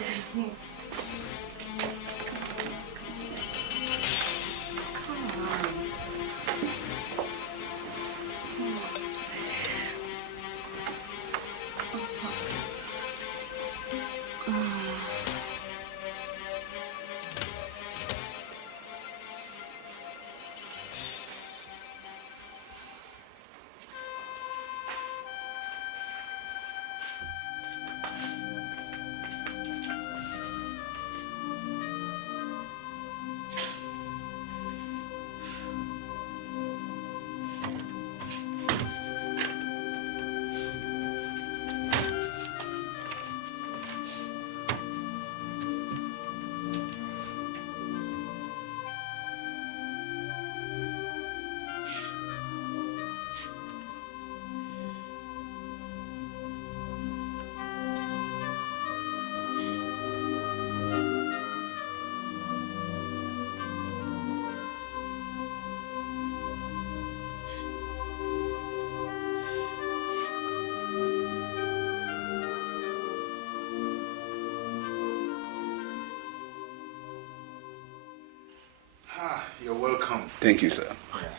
You're welcome. Thank you, sir. Yeah.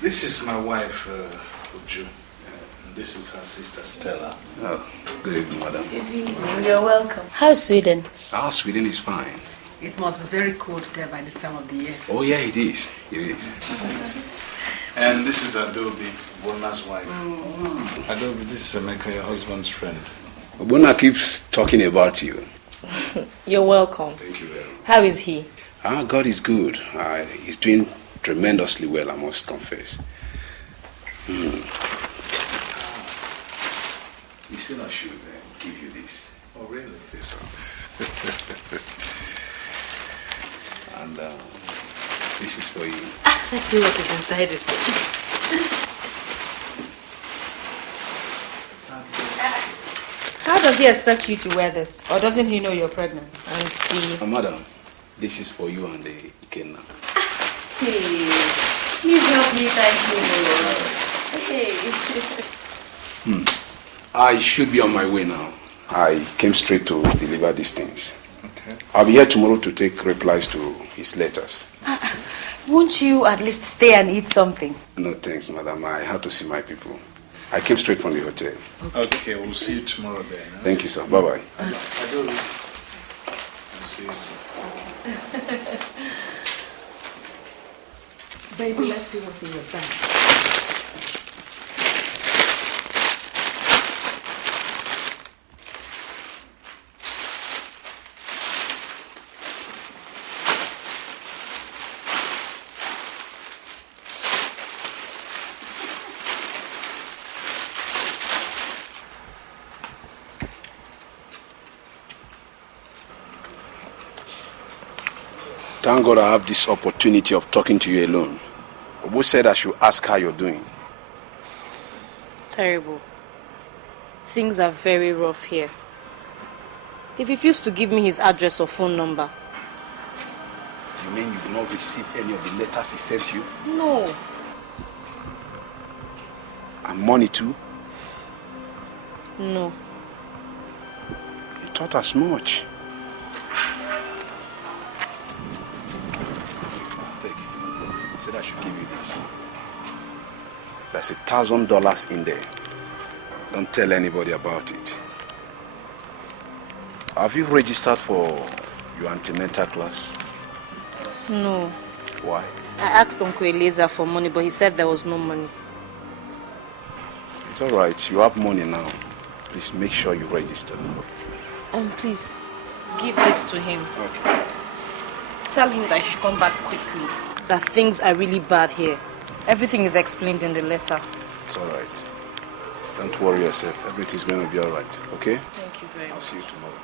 This is my wife, Uche. And this is her sister, Stella. Oh, good evening, madam. Good evening. You're welcome. How's Sweden? Sweden is fine. It must be very cold there by this time of the year. Oh, yeah, it is. It is. And this is Adobe, Obona's wife. Adobe, this is Emeka, your husband's friend. Obona keeps talking about you. You're welcome. Thank you very much. How is he? God is good. He's doing tremendously well, I must confess. You see, I should give you this. Oh, really? This one. And this is for you. Let's see what is inside it. How does he expect you to wear this? Or doesn't he know you're pregnant? And see... Madam, this is for you and the Ikenna. Hey, please help me, thank you. Hey. I should be on my way now. I came straight to deliver these things. Okay. I'll be here tomorrow to take replies to his letters. Won't you at least stay and eat something? No thanks, madam. I had to see my people. I came straight from the hotel. Okay, we'll see you tomorrow then. Huh? Thank you, sir. Bye-bye. I'll see you. Baby, let's see what's in your bag. Thank God I have this opportunity of talking to you alone. Obo said I should ask how you're doing. Terrible. Things are very rough here. He refused to give me his address or phone number. You mean you've not received any of the letters he sent you? No. And money too? No. He thought as much. Said I should give you this. There's $1,000 in there. Don't tell anybody about it. Have you registered for your antenatal class? No. Why? I asked Uncle Eliezer for money, but he said there was no money. It's all right. You have money now. Please make sure you register. Please, give this to him. Okay. Tell him that I should come back quickly. That things are really bad here. Everything is explained in the letter. It's all right. Don't worry yourself. Everything's going to be all right. Okay? Thank you very much. I'll see you tomorrow.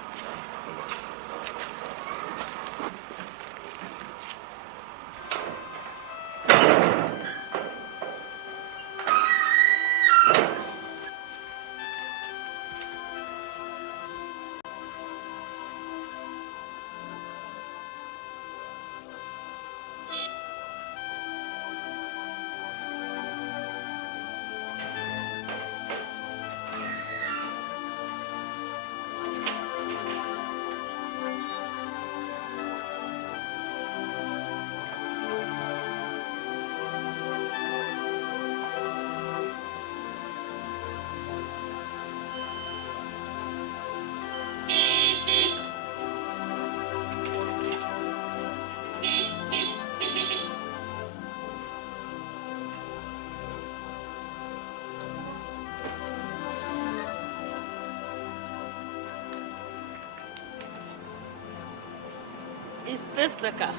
Is this the car?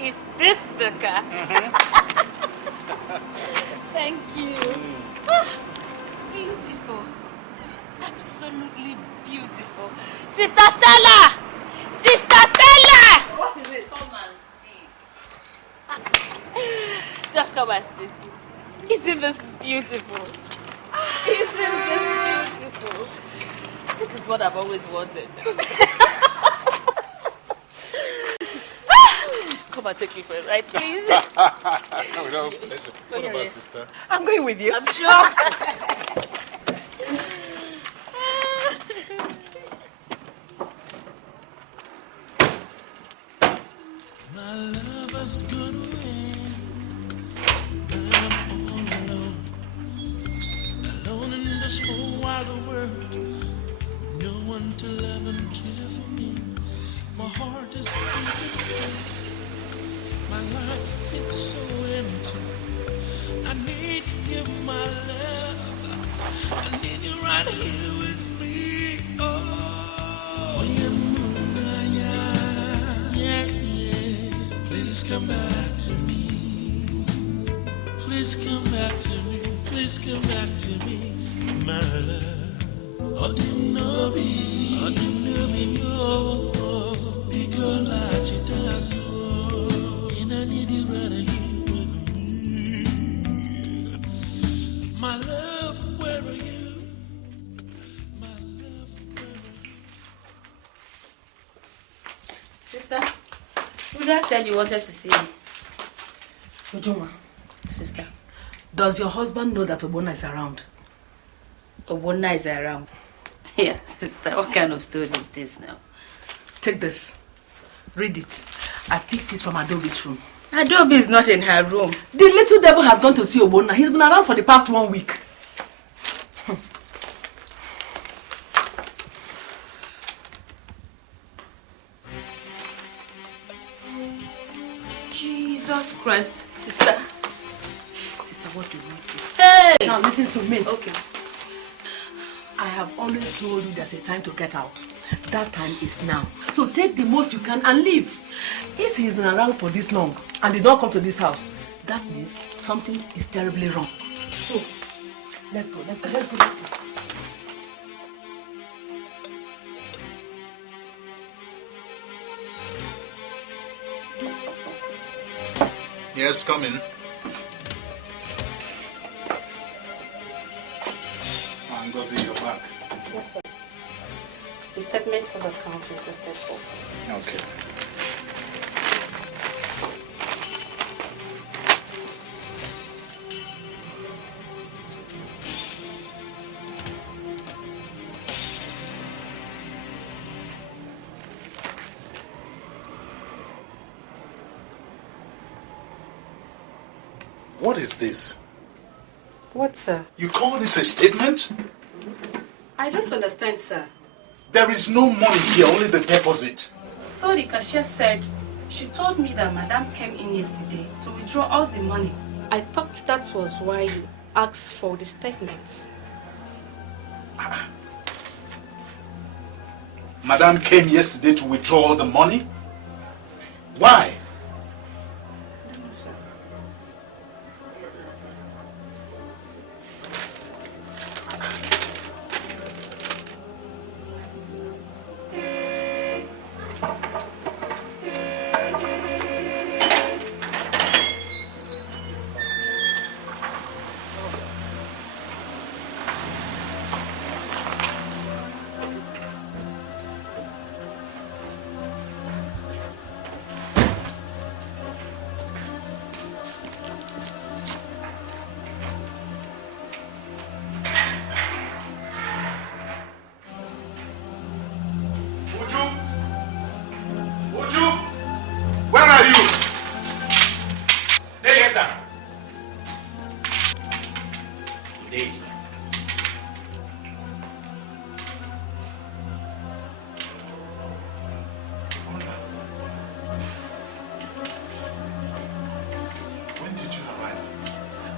Is this the car? Thank you. Beautiful. Absolutely beautiful. Sister Stella! Sister Stella! What is it? Come and see. Just come and see. Isn't this beautiful? Isn't this beautiful? This is what I've always wanted. Come and take me for a ride, please. With all pleasure. What about sister? I'm going with you. I'm sure. My lover's gone away. I'm all alone. Alone in this whole wide world. With no one to love and care for me. My heart is beating. My life feels so empty. I need you, my love. I need you right here with me. Oh, yeah, yeah. Please come back to me. Please come back to me. Please come back to me, my love. Oh, because I just and I need you right here with me. My love, where are you? My love, where are you? Sister, Uda said you wanted to see me. Ujuma, Sister, does your husband know that Obona is around? Obona is around. Yeah, sister, what kind of story is this now? Take this. Read it. I picked it from Adobe's room. Adobe is not in her room. The little devil has gone to see Obona. He's been around for the past 1 week. Jesus Christ, sister. Sister, what do you want to do? Hey! Now listen to me. Okay. I have always told you there's a time to get out. That time is now. So take the most you can and leave. If he's been around for this long and did not come to this house, that means something is terribly wrong. So, let's go. Yes, come in. Ngozi, you're back. Yes, sir. The statement of account requested for. Okay. What is this? What, sir? You call this a statement? I don't understand, sir. There is no money here, only the deposit. So the cashier said she told me that Madam came in yesterday to withdraw all the money. I thought that was why you asked for the statements. Madam came yesterday to withdraw all the money? Why?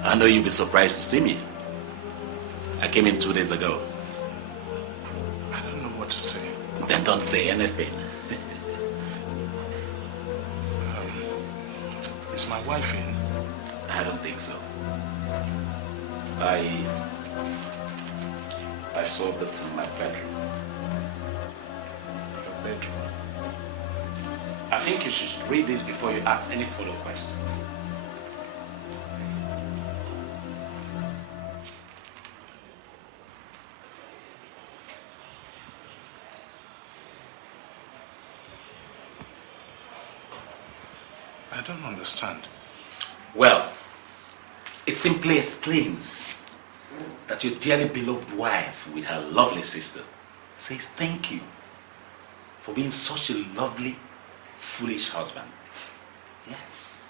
I know you'll be surprised to see me. I came in 2 days ago. I don't know what to say. Then don't say anything. Is my wife in? I don't think so. I saw this in my bedroom. Your bedroom? I think you should read this before you ask any follow question. I don't understand. Well, it simply explains that your dearly beloved wife with her lovely sister says thank you for being such a lovely, foolish husband. Yes.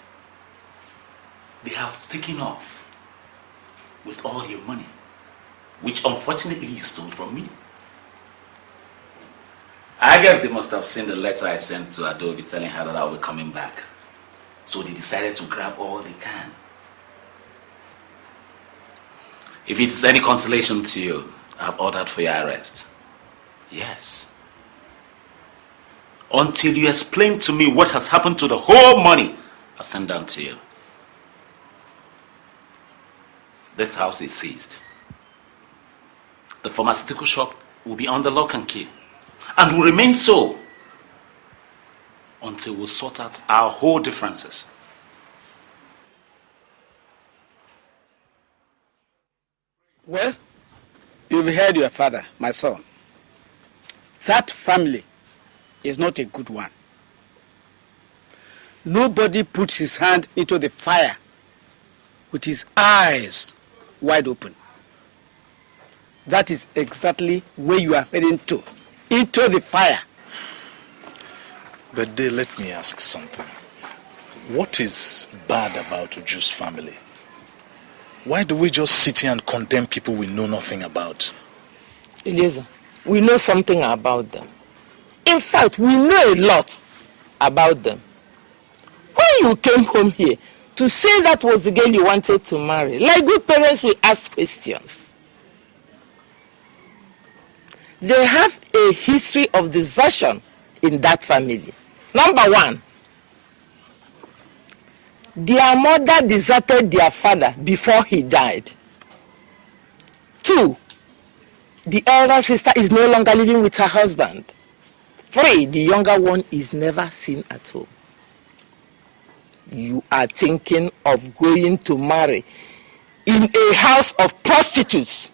They have taken off with all your money, which unfortunately you stole from me. I guess they must have seen the letter I sent to Adobe telling her that I'll be coming back. So they decided to grab all they can. If it's any consolation to you, I've ordered for your arrest. Yes. Until you explain to me what has happened to the whole money I sent down to you. This house is seized. The pharmaceutical shop will be under lock and key, and will remain so until we sort out our whole differences. Well, you've heard your father, my son. That family is not a good one. Nobody puts his hand into the fire with his eyes wide open. That is exactly where you are heading to, into the fire. But let me ask something. What is bad about Uju's family? Why do we just sit here and condemn people we know nothing about? Eliezer, we know something about them. In fact, we know a lot about them. When you came home here to say that was the girl you wanted to marry, like good parents will ask questions. They have a history of desertion in that family. Number one, their mother deserted their father before he died. 2, the elder sister is no longer living with her husband. 3, the younger one is never seen at home. You are thinking of going to marry in a house of prostitutes.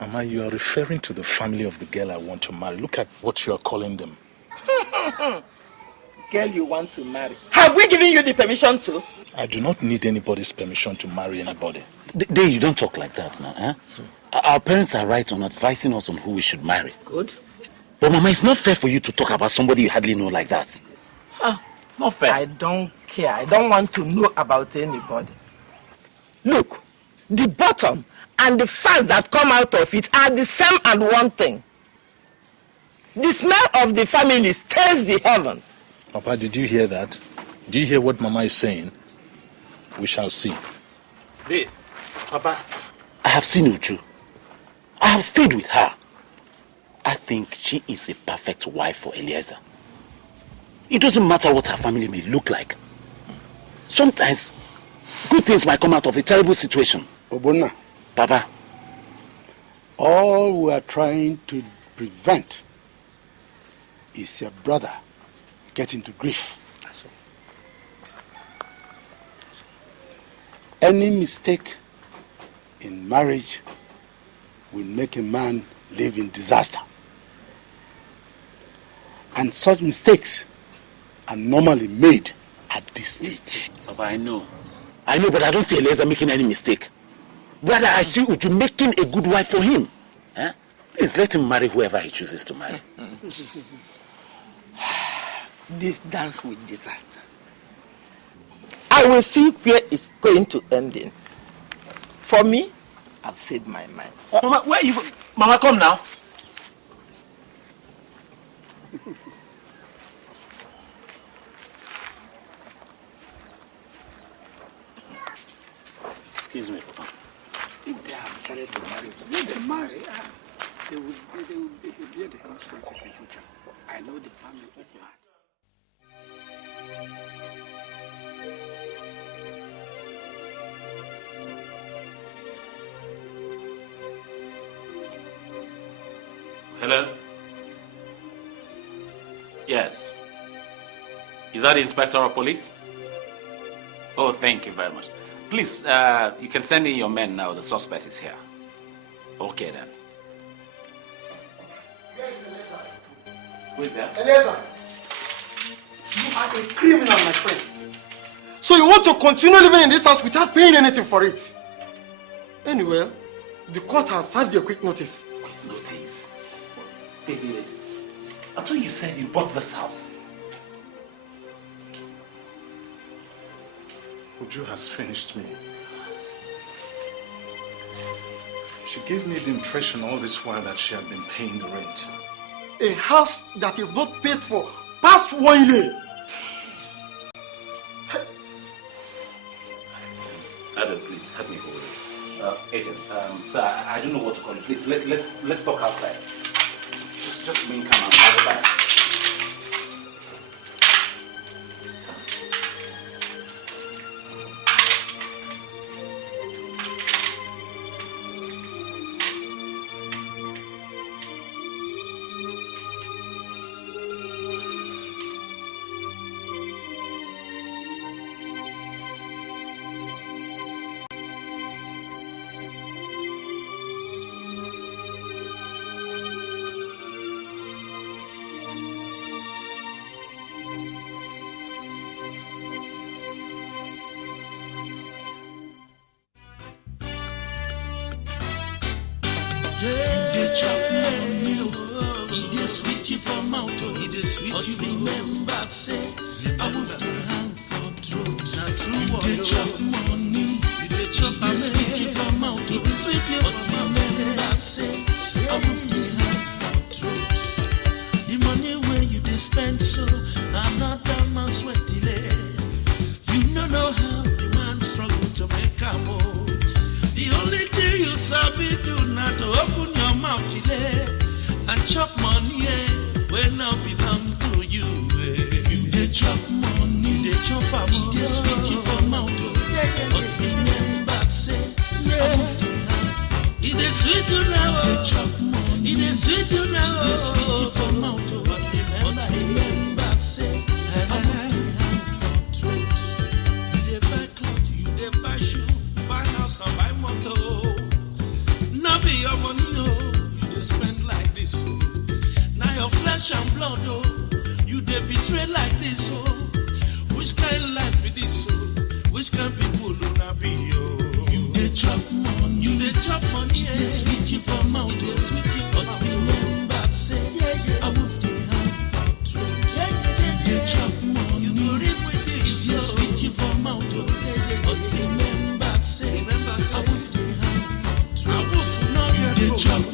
Mama, you are referring to the family of the girl I want to marry. Look at what you are calling them. Girl you want to marry. Have we given you the permission to? I do not need anybody's permission to marry anybody. Day, you don't talk like that now, eh? Our parents are right on advising us on who we should marry. Good. But Mama, it's not fair for you to talk about somebody you hardly know like that. It's not fair. I don't care. I don't want to know about anybody. Look, the bottom and the fat that come out of it are the same and one thing. The smell of the family stirs the heavens. Papa, did you hear that? Do you hear what Mama is saying? We shall see. Papa, I have seen Uchu. I have stayed with her. I think she is a perfect wife for Eliezer. It doesn't matter what her family may look like. Sometimes, good things might come out of a terrible situation. Obona. Papa. All we are trying to prevent is your brother getting to grief. Any mistake in marriage will make a man live in disaster. And such mistakes are normally made at this stage. Papa, I know, but I don't see Eliezer making any mistake. Brother, I see Uju making a good wife for him. Eh? Please let him marry whoever he chooses to marry. This dance with disaster. I will see where it's going to end in. For me, I've said my mind. Mama, where are you? Mama, come now. Excuse me, Papa. If they have decided to marry, let them marry. They will bear the consequences in future. I know the family is bad. Hello? Yes. Is that the Inspector of Police? Oh, thank you very much. Please, you can send in your men now. The suspect is here. Okay, then. Who is that? Eliezer, you are a criminal, my friend. So you want to continue living in this house without paying anything for it? Anyway, the court has served you a quick notice. Quick notice? Baby, I thought you said you bought this house. Uju has finished me. She gave me the impression all this while that she had been paying the rent. A house that you've not paid for past 1 year. Adam, please help me hold this. Agent, sir, I don't know what to call you. Please, let's talk outside. Just remain calm. I'll be back. Chop